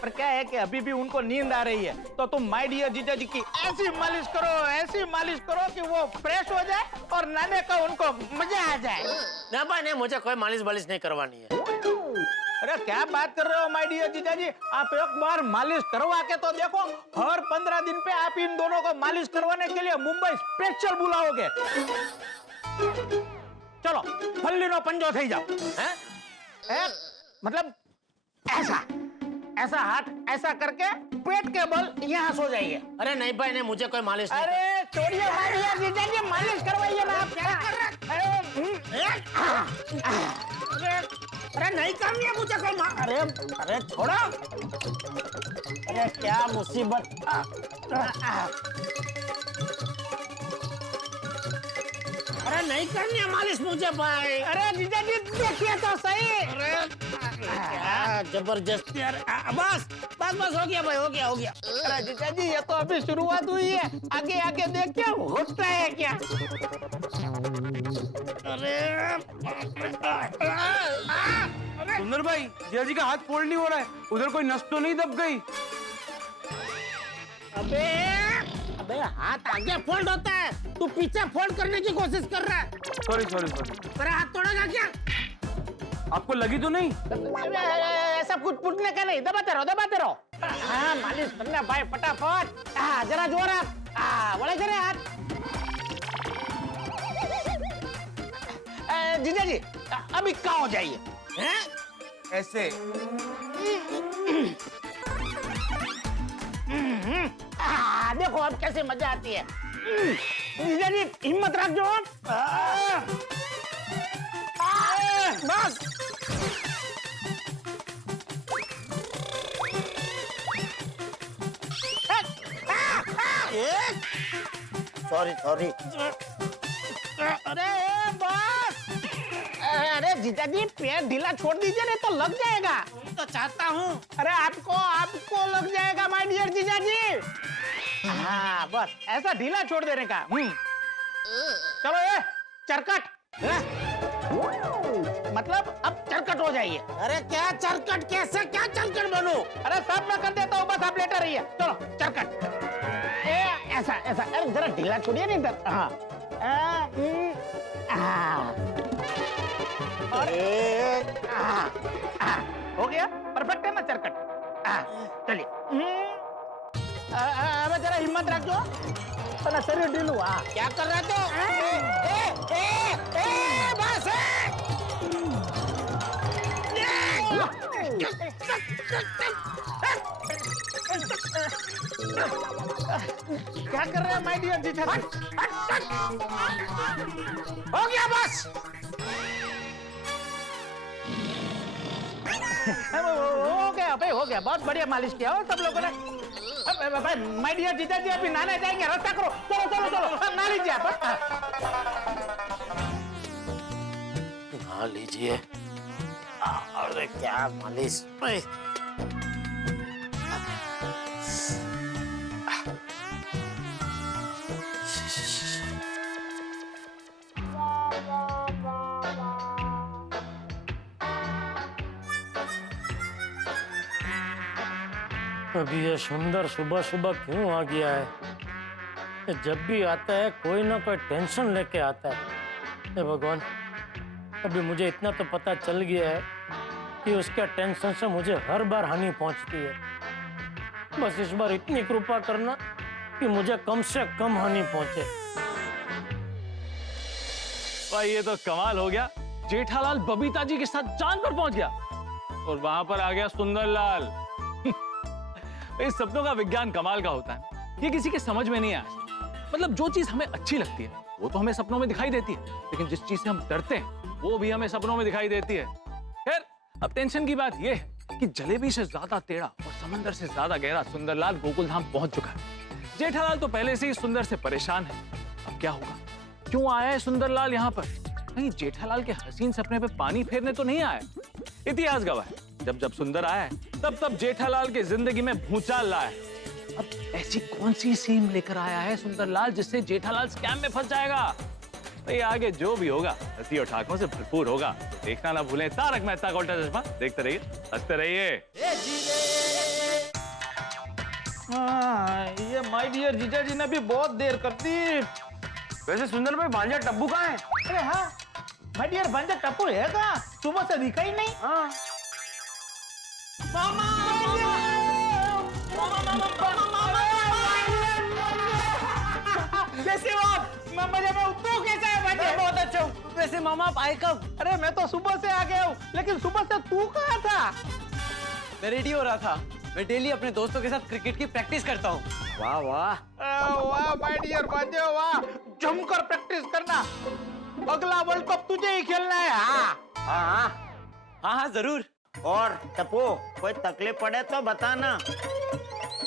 पर क्या है कि अभी भी उनको नींद आ रही है। तो तुम माय डियर जीजा जी की ऐसी मालिश करो कि वो फ्रेश हो जाए और नहाने का उनको मजा आ जाए। ना भाई नहीं, मुझे कोई मालिश वालिश नहीं करवानी है। अरे क्या बात कर रहे हो माय डियर जीजा जी, आप एक बार मालिश करवा के तो देखो। हर 15 दिन पे आप इन दोनों को मालिश करवाने के लिए मुंबई स्पेशल बुलाओगे। चलो फल्ली नो पंजो थई जाओ। हैं? मतलब ऐसा हाथ ऐसा करके पेट के बल यहाँ सो जाइए। अरे नहीं भाई नहीं, मुझे कोई मालिश नहीं। अरे छोड़िए माय डियर जीजा जी, मालिश करवाइए ना आप। क्या कर रहे हैं? अरे नहीं करनी है मुझे कोई अरे छोड़ो। अरे क्या मुसीबत। अरे नहीं करनी है मालिश मुझे भाई। अरे जीजा जी देखिए तो सही। क्या जबरदस्ती। अरे बस बस बस, हो गया भाई, हो गया हो गया। अरे जीजा जी, ये तो अभी शुरुआत हुई है, आगे आगे देखिए होता है क्या। सुंदर भाई, जिया जी का हाथ फोल्ड नहीं हो रहा है, उधर कोई नस तो नहीं दब गई? अबे हाथ आगे फोल्ड होता है, तू पीछे फोल्ड करने की कोशिश कर रहा है। सॉरी। मेरा हाथ तोड़ेगा क्या? आपको लगी तो नहीं? ऐसा कुछ फूटने का नहीं, दबाते रहो। हाँ मालिश करना भाई फटाफट। जरा जोर आप। बोले जरा हाथ। जीजा जी अभी कहाँ हो जाइए। ऐसे। देखो अब कैसे मजा आती है। जीजा जी हिम्मत रख जो। बस। सॉरी। अरे बस। अरे जीजा जी पैर ढीला छोड़ दीजिए नहीं तो लग जाएगा। तो चाहता हूँ। अरे आपको लग जाएगा माय डियर जीजा जी। हाँ बस ऐसा ढीला छोड़ देने का। चलो ये चरकट मतलब अब चरकट हो जाइए। अरे क्या चरकट, कैसे क्या चरकट बनूं? अरे सब मैं कर देता हूँ, बस आप लेटर रहिए। चलो चरकट ऐसा ऐसा। अरे जरा ढीला छोड़िए नहीं इधर। हाँ और हो गया, परफेक्ट है ना चरकट। चलिए अबे जरा हिम्मत रखो ना, शरीर ढीलू। क्या कर रहे तो? बस क्या कर रहे हैं माय डियर जीजा? हो गया बस। हो गया भाई, हो गया। बहुत बढ़िया मालिश किया हो सब लोगों ने। माय डियर जीजा जी अभी नहाने जाएंगे, रास्ता करो। चलो चलो चलो नहा लीजिए आप। नहा लीजिए। अरे क्या मालिश। अभी ये सुंदर सुबह सुबह क्यों आ गया है? ये जब भी आता है कोई ना कोई टेंशन लेके आता है। हे भगवान, अभी मुझे इतना तो पता चल गया है कि उसके टेंशन से मुझे हर बार हानि पहुंचती है। बस इस बार इतनी कृपा करना कि मुझे कम से कम हानि पहुंचे। भाई ये तो कमाल हो गया। जेठालाल बबीता जी के साथ चांद पर पहुंच गया और वहां पर आ गया सुंदरलाल। इस सपनों का विज्ञान कमाल का होता है, ये किसी के समझ में नहीं आया। मतलब जो चीज हमें अच्छी लगती है वो तो हमें सपनों में दिखाई देती है, लेकिन जिस चीज से हम डरते हैं वो भी हमें सपनों में दिखाई देती है। खैर अब टेंशन की बात ये है कि जलेबी से ज्यादा टेढ़ा और समंदर से ज्यादा गहरा सुंदरलाल गोकुल धाम पहुंच चुका है। जेठालाल तो पहले से ही सुंदर से परेशान है। अब क्या होगा? क्यों आया है सुंदरलाल यहाँ पर? कहीं जेठालाल के हसीन सपने पे पानी फेरने तो नहीं आया? इतिहास गवाह है, जब जब सुंदर आया है तब तब जेठालाल की जिंदगी में भूचाल लाया है। अब ऐसी कौन सी स्कीम लेकर आया है सुंदरलाल जिससे जेठालाल स्कैम में फंस जाएगा? भाई आगे जो भी होगा हंसी और ठाकों से भरपूर होगा। तो देखना ना भूलें तारक मेहता का उल्टा चश्मा। देखते रहिए, हंसते रहिए। ये माय डियर जीजा जी ने भी बहुत देर कर दी। वैसे सुंदर भाई भांजा टब्बू कहाँ है? अरे हाँ माय डियर भांजा टप्पू है कहाँ? सुबह से दिखा ही नहीं। हाँ। कैसे हो आप? मजे में तू कैसा है भांजे? बहुत अच्छा हूँ। वैसे मामा आप आए कब? अरे मैं तो सुबह से आ गया हूँ, लेकिन सुबह से तू कहाँ था? मैं रेडी हो रहा था। मैं डेली अपने दोस्तों के साथ क्रिकेट की प्रैक्टिस करता हूँ। वाह वाह माय डियर भांजे वाह, जमकर प्रैक्टिस करना। अगला वर्ल्ड कप तुझे ही खेलना है। हाँ हाँ जरूर। और टप्पू कोई तकलीफ पड़े तो बताना।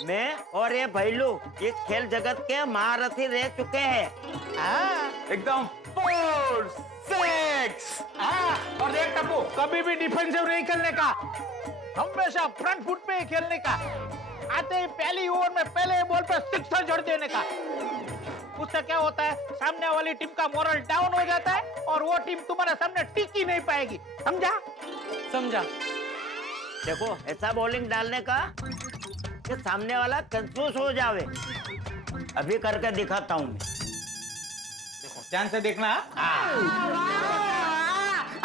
मैं और ये भैलू इस खेल जगत के महारथी रह चुके हैं। एकदम 4 6। और देख टप्पू, कभी भी डिफेंसिव नहीं खेलने का, हमेशा फ्रंट फुट पे ही खेलने का। आते ही पहली ओवर में पहले बॉल पे सिक्सर जड़ देने का। उससे क्या होता है, सामने वाली टीम का मोरल डाउन हो जाता है और वो टीम तुम्हारे सामने टिक ही नहीं पाएगी। समझा? समझा। देखो ऐसा बॉलिंग डालने का कि सामने वाला कंफ्यूज हो जावे। अभी करके दिखाता हूँ मैं। देखो ध्यान से देखना।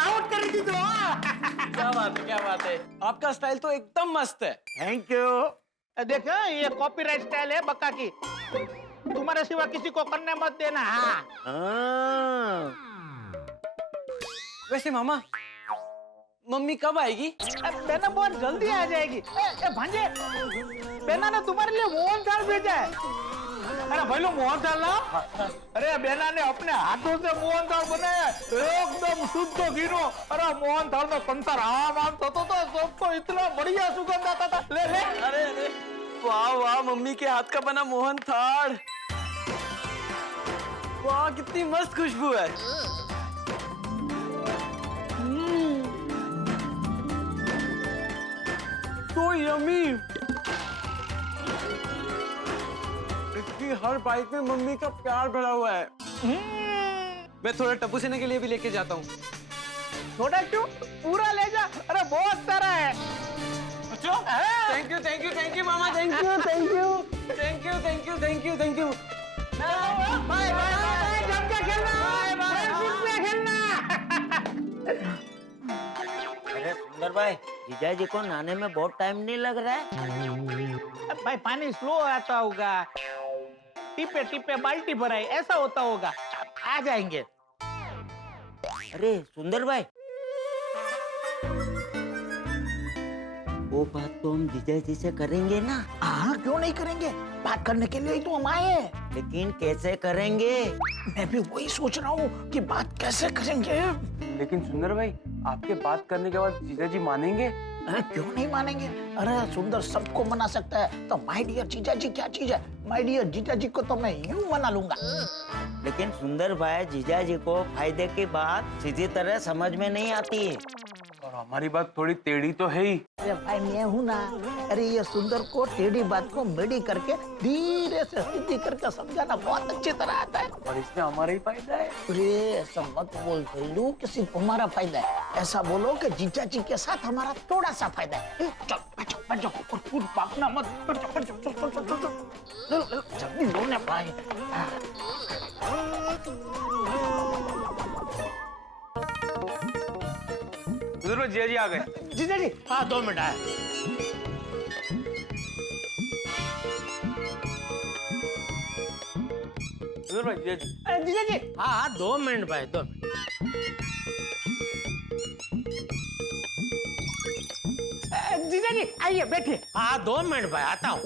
आउट कर दी तो। क्या बात है, क्या बात है। आपका स्टाइल तो एकदम मस्त है। Thank you. देखो ये कॉपीराइट स्टाइल है बक्का की, तुम्हारे सिवा किसी को करने मत देना। वैसे मामा मम्मी कब आएगी? बेना बहुत जल्दी आ जाएगी। भांजे, बेना ने तुम्हारे लिए मोहन थाल भेजा है। अरे भाई लो मोहन थाल ना। अरे बेना ने अपने हाथों से मोहन थाल बनाया, एकदम शुद्ध घीनो। अरे मोहन थाल में कंसर आम आम तो सबको इतना बढ़िया सुगंध आता था। ले ले। अरे अरे वाह वाह, मम्मी के हाथ का बना मोहन थाल। वाह कितनी मस्त खुशबू है। यम्मी। इसकी हर बाइट में मम्मी का प्यार भरा हुआ है। मैं थोड़ा टप्पू सेना के लिए भी लेके जाता हूँ। थोड़ा क्यों, पूरा ले जा। अरे बहुत सारा है। Thank you thank you thank you मामा, thank you thank you thank you thank you thank you thank you. Bye bye bye, जम के खेलना, फ्रेंडशिप में खेलना। अरे सुंदर भाई, जीजा जी को नहाने में बहुत टाइम नहीं लग रहा है? भाई पानी स्लो आता होगा, टिपे टिपे बाल्टी भराई, ऐसा होता होगा। आ जाएंगे। अरे सुंदर भाई, वो बात तो हम जीजा जी से करेंगे ना? हाँ, क्यों नहीं करेंगे, बात करने के लिए ही तो हम आए हैं। लेकिन कैसे करेंगे? मैं भी वही सोच रहा हूँ कि बात कैसे करेंगे। लेकिन सुंदर भाई, आपके बात करने के बाद जीजा जी मानेंगे? अरे क्यों नहीं मानेंगे? अरे सुंदर सबको मना सकता है, तो माय डियर जीजा जी क्या चीज है? माय डियर जीजा जी को तो मैं यूं मना लूंगा। लेकिन सुंदर भाई, जीजा जी को फायदे की बात सीधी तरह समझ में नहीं आती है। और हमारी बात थोड़ी टेढ़ी तो है ही। अरे भाई मैं हूँ ना। अरे ये सुंदर को टेढ़ी बात को मेढ़ी करके धीरे से सीधी करके समझाना बहुत अच्छी तरह आता है। और इसमें हमारा ही फायदा है। अरे ऐसा मत बोल भैलू कि सिर्फ हमारा फायदा है। ऐसा बोलो कि जीजा जी के साथ हमारा थोड़ा सा फायदा है। चल बैठो और कूद भागना मत। चल जल्दी बोलने भाई। जीजा जी आ गए। जीजा जी, हाँ 2 मिनट आए। भाई जीजा जी। जीजा जी, हाँ 2 मिनट भाई, 2 मिनट। जीजा जी आइए बैठिए। हाँ 2 मिनट भाई, आता हूँ।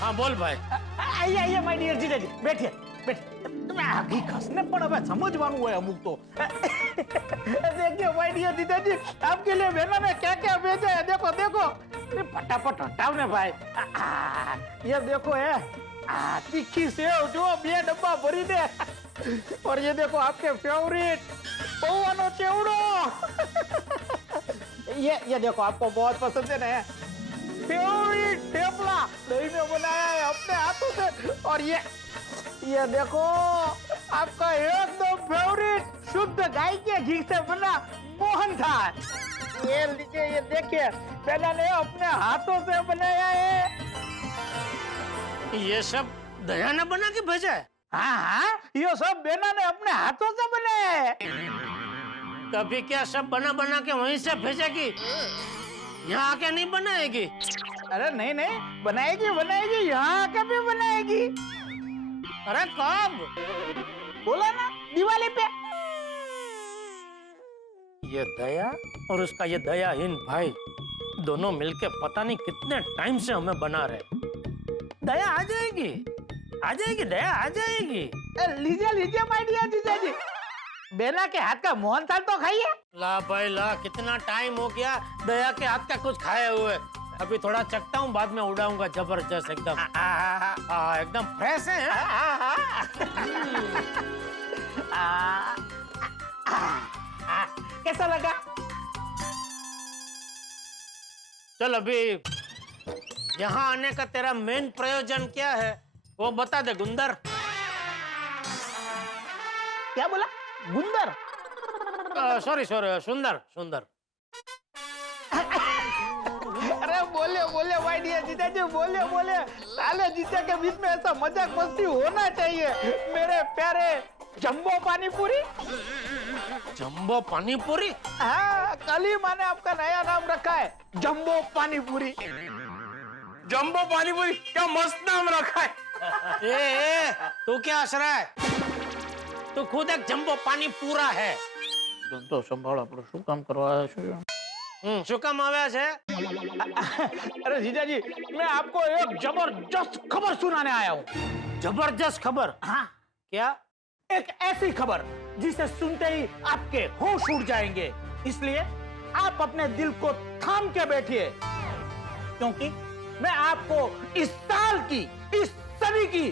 हाँ बोल भाई। आइए आइए माय डियर जीजा जी, बैठिए बैठिए। मैं आगे कसने पण હવે સમજવાનું હોય અમુક તો। देखिए माय डियर जीजा जी, आपके लिए बहनों ने क्या क्या भेजा है, देखो देखो। फटाफट हटाओ ने भाई। ये देखो है, तीखी सेव जो 2 डब्बा भरी दे। और ये देखो आपके फेवरेट पौवानो चेवड़ो। ये देखो आपको बहुत पसंद है ना, फेवरेट थेपला दही में बनाया है अपने हाथों से। और ये देखो आपका एकदम फेवरेट शुद्ध गाय के घी से बना मोहन थाल। ये लीजिए, ये देखिए बेला ने अपने हाथों से बनाया है। ये सब दया ने बना के भेजा है? हाँ हाँ, ये सब बेला ने अपने हाथों से बनाया है। कभी क्या सब बना बना के वहीं से भेजेगी? यहाँ आके नहीं बनाएगी? अरे नहीं नहीं, बनाएगी बनाएगी, यहाँ आके भी बनाएगी। अरे कब? बोला ना, दिवाली पे। ये दया और उसका ये दयाहीन भाई दोनों मिलके पता नहीं कितने टाइम से हमें बना रहे। दया आ जाएगी, आ जाएगी, दया आ जाएगी। लीजिए लीजिए माय डियर जीजा जी, बेला के हाथ का मोहन थाल तो खाइए। ला भाई ला, कितना टाइम हो गया दया के हाथ का कुछ खाए हुए। अभी थोड़ा चखता हूँ, बाद में उड़ाऊंगा जबरदस्त एकदम। एकदम फ्रेश है। कैसा लगा? चल अभी यहाँ आने का तेरा मेन प्रयोजन क्या है वो बता दे गुंदर। क्या बोला? गुंदर? सॉरी सॉरी, सुंदर सुंदर। अरे बोले बोले माय डियर जीजा जी, बोले बोले। साले जीजा के बीच में ऐसा मजाक मस्ती होना चाहिए। मेरे प्यारे जंबो पानी पूरी। जंबो पानी पूरी? हाँ, कल ही मैंने आपका नया नाम रखा है, जंबो पानी पूरी। जंबो पानी पूरी, क्या मस्त नाम रखा है। ए, तू क्या हंस रहा है? तू खुद एक जंबो पानी पूरा है। तो संभाल आपने શું કામ કરવા છો? શું કામ આવ્યા છે? अरे जीजा जी, मैं आपको एक जबरदस्त खबर सुनाने आया हूँ। जबरदस्त खबर? हाँ। क्या? एक ऐसी खबर जिसे सुनते ही आपके होश उड़ जाएंगे। इसलिए आप अपने दिल को थाम के बैठिए, क्योंकि मैं आपको इस साल की, इस सदी की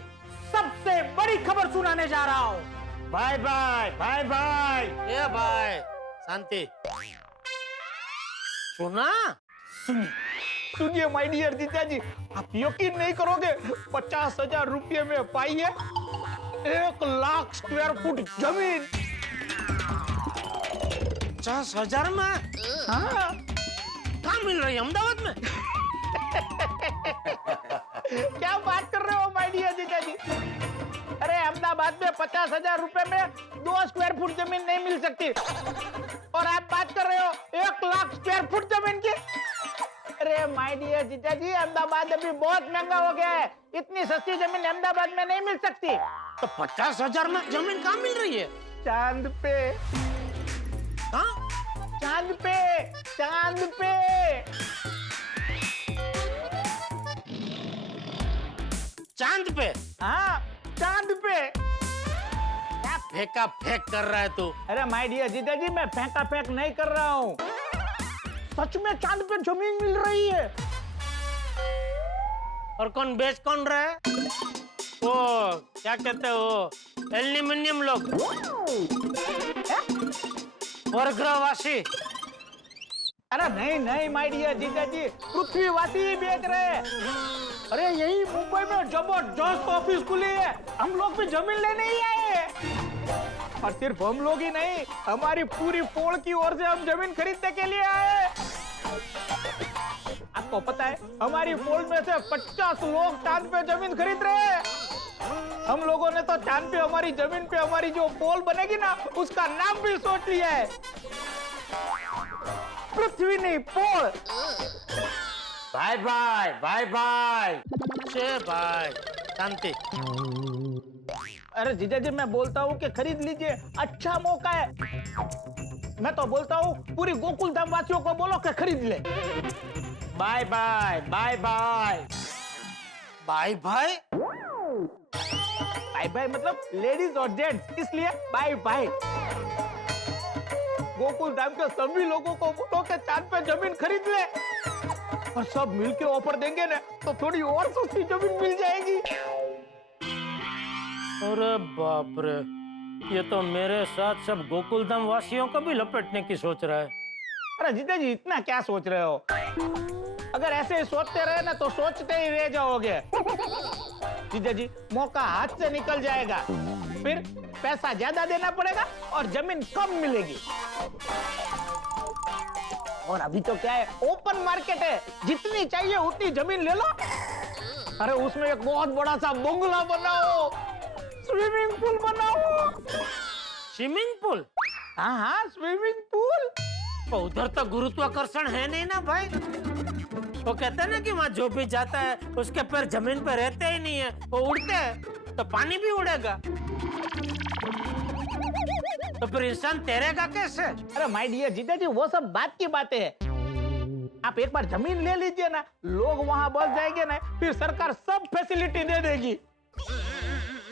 सबसे बड़ी खबर सुनाने जा रहा हूँ। भाई भाई भाई भाई, ए भाई, शांति सुना? सुनिए माय डियर जीजा जी, आप यकीन नहीं करोगे, 50,000 रुपये में पाइए 1 लाख स्क्वायर फुट जमीन। 50,000 में? हाँ। कहाँ मिल रही है? अहमदाबाद में? क्या बात कर रहे हो माय डियर जीजा जी? अरे अहमदाबाद में 50,000 रुपए में 2 स्क्वायर फुट जमीन नहीं मिल सकती, और आप बात कर रहे हो 1 लाख स्क्वायर फुट जमीन की। अरे माय डियर जीजा जी, अहमदाबाद अभी बहुत महंगा हो गया है, इतनी सस्ती जमीन अहमदाबाद में नहीं मिल सकती। तो 50,000 में जमीन कहाँ मिल रही है? चांद पे। हाँ? चांद पे, चांद पे। चांद पे? हाँ, चांद पे। क्या फेंका फेंक कर रहा है तू? अरे माय डियर जीजा जी, मैं फेंका फेंक नहीं कर रहा हूँ, सच में चांद पे जमीन मिल रही है। और कौन रहा है? वो क्या कहते हो, एल्यूमिनियम लोग, और ग्रहवासी। अरे नहीं नहीं माय डियर जीजा जी, पृथ्वीवासी ही बेच रहे हैं। अरे यही मुंबई में जबरदस्त ऑफिस खुली है, हम लोग भी जमीन लेने ही आए हैं। और सिर्फ हम लोग ही नहीं, हमारी पूरी पोल की ओर से हम जमीन खरीदने के लिए आए। आपको पता है, हमारी पोल में से 50 लोग चांद पे जमीन खरीद रहे हैं। हम लोगों ने तो चांद पे हमारी जमीन पे हमारी जो पोल बनेगी ना, उसका नाम भी सोच लिया है, पृथ्वी नहीं pole. Bye bye bye bye. Bye Shanti. अरे जीजा जी, मैं बोलता हूँ कि खरीद लीजिए, अच्छा मौका है। मैं तो बोलता हूँ पूरी गोकुल धाम वासियों को बोलो कि खरीद ले। Bye bye bye bye bye bye. Bye bye मतलब लेडीज और जेंट्स, इसलिए बाय बाय। गोकुल धाम के सभी लोगों को बोलो कि चांद पे जमीन खरीद ले, और सब मिलके ऑफर देंगे ना, तो थोड़ी और सस्ती जमीन मिल जाएगी। अरे बाप रे, ये तो मेरे साथ सब गोकुलधाम वासियों को भी लपेटने की सोच रहा है। अरे जीजा जी, इतना क्या सोच रहे हो? अगर ऐसे ही सोचते रहे ना, तो सोचते ही रह जाओगे। जीजा जी, मौका हाथ से निकल जाएगा, फिर पैसा ज्यादा देना पड़ेगा और जमीन कम मिलेगी। और अभी तो क्या है, ओपन मार्केट है, जितनी चाहिए उतनी जमीन ले लो। अरे उसमें एक बहुत बड़ा सा बंगला बनाओ, स्विमिंग पूल बनाओ। Swimming pool? हाँ हाँ, स्विमिंग पूल। तो उधर तो गुरुत्वाकर्षण है नहीं ना भाई। वो कहते हैं ना कि वहाँ जो भी जाता है उसके पैर जमीन पर रहते ही नहीं है, वो उड़ते हैं, तो पानी भी उड़ेगा, तो फिर इंसान तैरेगा कैसे? अरे माय डियर जीजा जी, वो सब बात की बातें हैं। आप एक बार जमीन ले लीजिए ना, लोग वहाँ बस जाएंगे ना, फिर सरकार सब फैसिलिटी दे देगी।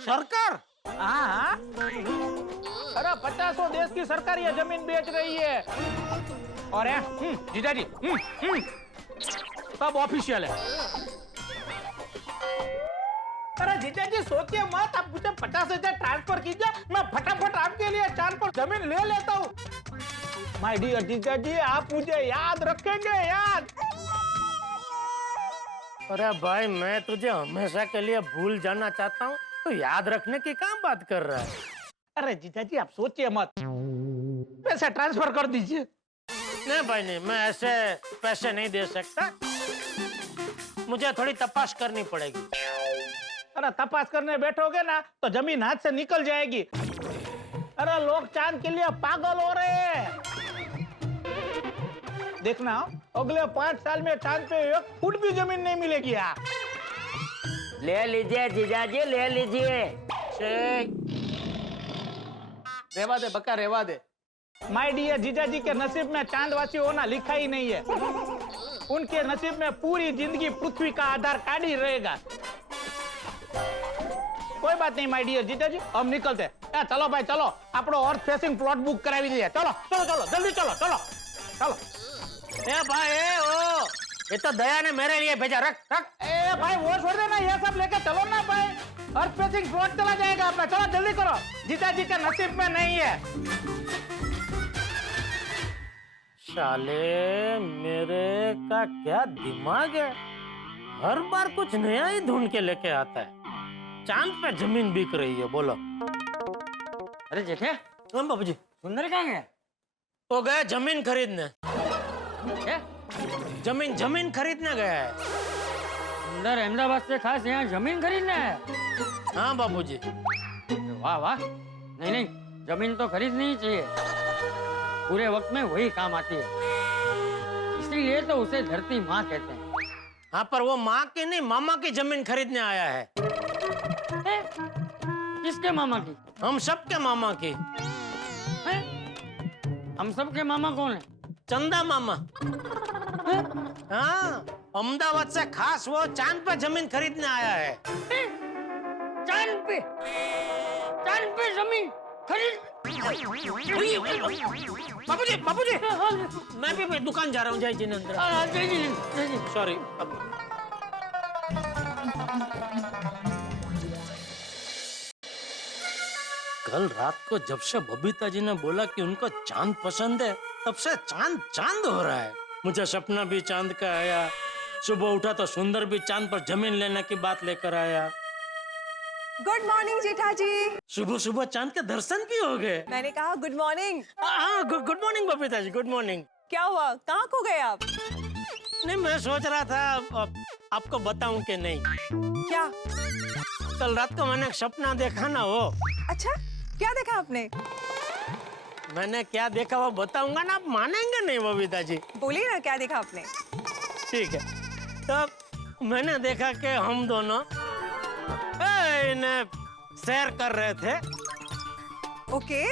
सरकार? हाँ, अरे 50 देश की सरकार ये जमीन बेच रही है। और जीजा जी, सब ऑफिशियल है। अरे जीजा जी, सोचिए मत, आप मुझे 50,000 ट्रांसफर कीजिए, मैं फटाफट आपके लिए चांद पर जमीन ले लेता हूँ। माय डियर जीजा जी, आप मुझे याद रखेंगे, याद। अरे भाई, मैं तुझे हमेशा के लिए भूल जाना चाहता हूँ, तो याद रखने की क्या बात कर रहा है? अरे जीजा जी, आप सोचिए मत, पैसे ट्रांसफर कर दीजिए। नहीं भाई नहीं, मैं ऐसे पैसे नहीं दे सकता, मुझे थोड़ी तपास करनी पड़ेगी। अरे तपास करने बैठोगे ना, तो जमीन हाथ से निकल जाएगी। अरे लोग चांद के लिए पागल हो रहे हैं। देखना, अगले 5 साल में चांद पे 1 फुट भी जमीन नहीं मिलेगी। ले लीजिए जीजा जी, ले लीजिए। रेवा दे बक्का, रेवा दे। माय डियर जीजा जी के नसीब में चांदवासी होना लिखा ही नहीं है। उनके नसीब में पूरी जिंदगी पृथ्वी का आधार कार्ड ही रहेगा। कोई बात नहीं माय डियर जीजा जी, हम निकलते। चलो भाई चलो, अपनो अर्थ फेसिंग प्लॉट बुक करावी दीजिए। चलो चलो चलो, जल्दी चलो चलो चलो। ए भाई, ओ ये तो दया ने मेरे लिए भेजा, रख रख। ए भाई, वो छोड़ देना, ये सब लेके चलो ना भाई, अर्थ फेसिंग प्लॉट चला जाएगा अपना। चलो जल्दी करो, जीजा जी के नसीब में नहीं है। साले मेरे का क्या दिमाग है, हर बार कुछ नया ही ढूंढ के लेके आता है। चांद पे जमीन बिक रही है, बोलो। अरे जेठे, हाँ बाबूजी। सुंदर कहाँ गया? वो गया जमीन खरीदने। क्या? जमीन खरीदने गया है। सुंदर अहमदाबाद से खास यहाँ जमीन खरीदना है? हाँ बाबूजी। वाह वाह। नहीं नहीं, जमीन तो खरीदनी ही चाहिए, पूरे वक्त में वही काम आती है, इसीलिए तो उसे धरती माँ कहते हैं। हाँ, पर वो माँ की नहीं, मामा की जमीन खरीदने आया है। किसके मामा की? हम सबके मामा की। हम सबके मामा कौन है? चंदा मामा। हाँ, अहमदाबाद से खास वो चांद पे जमीन खरीदने आया है। चांद पे जमीन खरीद? बाबूजी बाबूजी, मैं भी दुकान जा रहा हूँ, जय जिनेंद्र। सॉरी। कल रात को जब से बबीता जी ने बोला कि उनको चांद पसंद है, तब से चांद चांद हो रहा है। मुझे सपना भी चांद का आया, सुबह उठा तो सुंदर भी चांद पर जमीन लेने की बात लेकर आया। गुड मॉर्निंग जेठा जी। सुबह सुबह चांद के दर्शन भी हो गए। मैंने कहा गुड मॉर्निंग। हाँ, good morning Babita ji, good morning. क्या हुआ, कहाँ खो गए आप? नहीं, मैं सोच रहा था आपको बताऊं कि नहीं। क्या? कल रात को मैंने एक सपना देखा ना, वो। अच्छा, क्या देखा आपने? मैंने क्या देखा वो बताऊंगा ना, आप मानेंगे नहीं बबीता जी। बोलिए ना, क्या देखा आपने? ठीक है, तो मैंने देखा कि हम दोनों सैर कर रहे थे। ओके।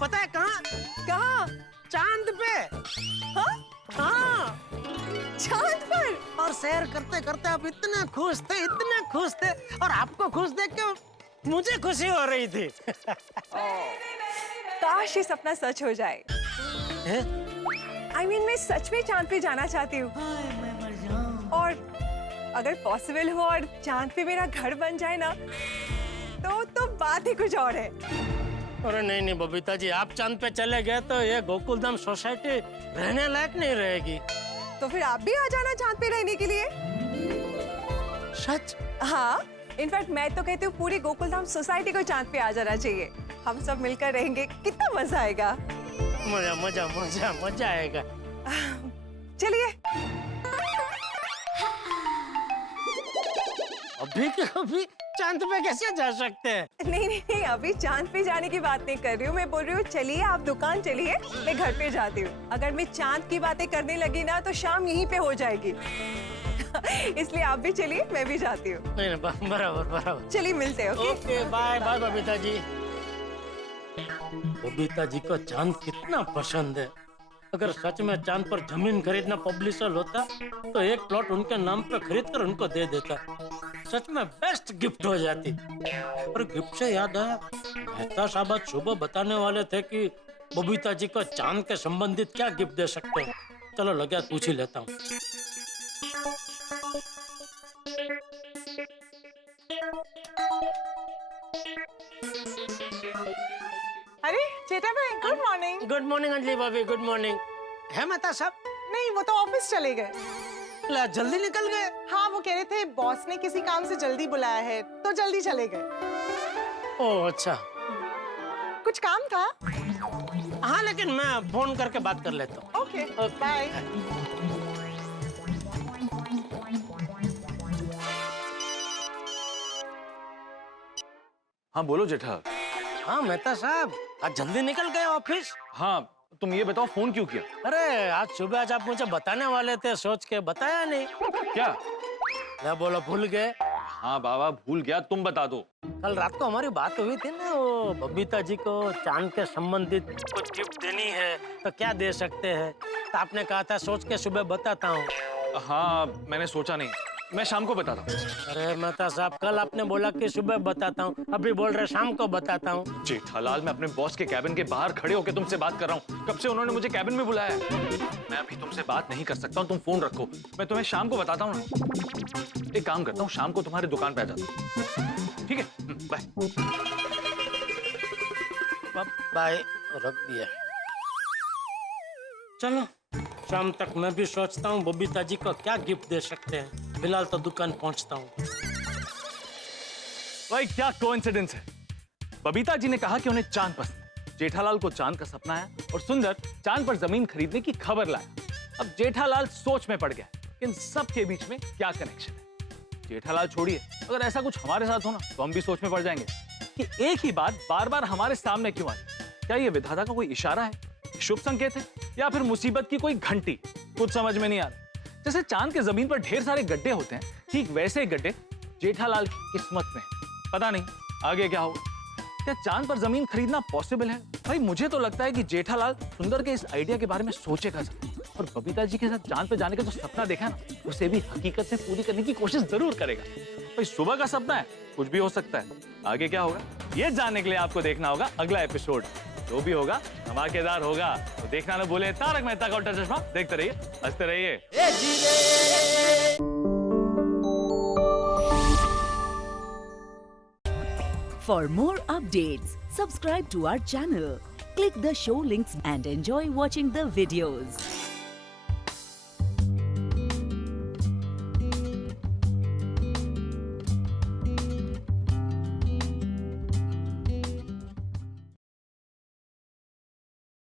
पता है कहाँ? कहाँ? चांद पे। हाँ? हाँ, चांद पर। और सैर करते करते आप इतने खुश थे, और आपको खुश देख के मुझे खुशी हो रही थी। काश ये सपना सच हो जाए। I mean, मैं सच में चांद पे जाना चाहती हूँ। और अगर पॉसिबल हो और चांद पे मेरा घर बन जाए ना, तो बात ही कुछ और है। अरे नहीं बबीता जी, आप चांद पे चले गए तो ये गोकुलधाम सोसाइटी रहने लायक नहीं रहेगी। तो फिर आप भी आ जाना चांद पे रहने के लिए। सच? हाँ, इनफैक्ट मैं तो कहती हूँ पूरी गोकुलधाम सोसाइटी को चांद पे आ जाना चाहिए। हम सब मिलकर रहेंगे, कितना मजा आएगा। मजा आएगा। चलिए। अभी के अभी चांद पे कैसे जा सकते हैं? नहीं, अभी चांद पे जाने की बात नहीं कर रही हूँ। मैं बोल रही हूँ चलिए, आप दुकान चलिए, मैं घर पे जाती हूँ। अगर मैं चांद की बातें करने लगी ना, तो शाम यहीं पे हो जाएगी। इसलिए आप भी चलिए, मैं भी जाती हूँ। नहीं, बराबर। चलिए, मिलते हैं। Okay, bye Babita ji. बबीता जी को चांद कितना पसंद है। अगर सच में चांद पर जमीन खरीदना पब्लिशर होता, तो एक प्लॉट उनके नाम पर खरीद कर उनको दे देता। सच में बेस्ट गिफ्ट हो जाती। और गिफ्ट से याद आया, मेहता साहब आज सुबह बताने वाले थे कि बबीता जी को चांद के संबंधित क्या गिफ्ट दे सकते हैं। चलो लगे पूछ ही लेता हूँ। अरे जेठा भाई, good morning. Good morning Anjali भाभी, गुड मॉर्निंग। है मेहता साहब? नहीं, वो तो ऑफिस चले गए। जल्दी निकल गए? हाँ, वो कह रहे थे बॉस ने किसी काम से जल्दी बुलाया है, तो जल्दी चले गए। ओह अच्छा, कुछ काम था? हाँ, लेकिन मैं फोन करके बात कर लेता हूँ। Okay, bye. हाँ बोलो जेठा। हाँ मेहता साहब, आज जल्दी निकल गए ऑफिस? हाँ, तुम ये बताओ फोन क्यों किया? अरे आज सुबह आप मुझे बताने वाले थे, सोच के बताया नहीं। क्या? मैं बोला भूल गए। हाँ बाबा, भूल गया, तुम बता दो। कल रात को हमारी बात हुई थी ना, वो बबीता जी को चांद के संबंधित कुछ गिफ्ट देनी है, तो क्या दे सकते हैं? तो आपने कहा था सोच के सुबह बताता हूँ। हाँ, मैंने सोचा नहीं, मैं शाम को बताता हूँ। अरे मेहता साहब, कल आपने बोला कि सुबह बताता हूँ, अभी बोल रहे शाम को बताता हूँ। जेठालाल, मैं अपने बॉस के कैबिन के बाहर खड़े होकर तुमसे बात कर रहा हूँ। कब से उन्होंने मुझे कैबिन में बुलाया है। मैं अभी तुमसे बात नहीं कर सकता हूँ, तुम फोन रखो, मैं तुम्हें शाम को बताता हूँ ना। एक काम करता हूँ, शाम को तुम्हारी दुकान पे आ जाता हूँ। ठीक है, बाय। बाय, रख दिया। चलो शाम तक मैं भी सोचता हूँ बबीता जी को क्या गिफ्ट दे सकते हैं। फिलहाल तो दुकान पहुँचता हूँ। भाई क्या कोइंसिडेंस है, बबीता जी ने कहा कि उन्हें चांद पसंद है, जेठालाल को चांद का सपना है और सुंदर चांद पर जमीन खरीदने की खबर लाया। अब जेठालाल सोच में पड़ गया इन सब के बीच में क्या कनेक्शन है। जेठालाल छोड़िए, अगर ऐसा कुछ हमारे साथ हो ना तो हम भी सोच में पड़ जाएंगे कि एक ही बात बार बार हमारे सामने क्यों आई। क्या ये विधाता का कोई इशारा है, शुभ संकेत है, या फिर मुसीबत की कोई घंटी? कुछ समझ में नहीं आ रहा। जैसे चांद के जमीन पर ढेर सारे गड्ढे होते हैं, ठीक वैसे गड्ढे जेठालाल की किस्मत में। पता नहीं आगे क्या होगा। क्या चांद पर जमीन खरीदना पॉसिबल है? भाई मुझे तो लगता है कि जेठालाल सुंदर के इस आइडिया के बारे में सोचेगा और बबीता जी के साथ चांद पे जाने का जो सपना देखा है ना, उसे भी हकीकत में पूरी करने की कोशिश जरूर करेगा। भाई सुबह का सपना है, कुछ भी हो सकता है। आगे क्या होगा ये जानने के लिए आपको देखना होगा अगला एपिसोड। जो भी होगा धमाकेदार होगा, तो देखना न भूले तारक मेहता का उल्टा चश्मा। देखते रहिए, हंसते रहिए। For more updates, subscribe to our channel, click the show links and enjoy watching the videos.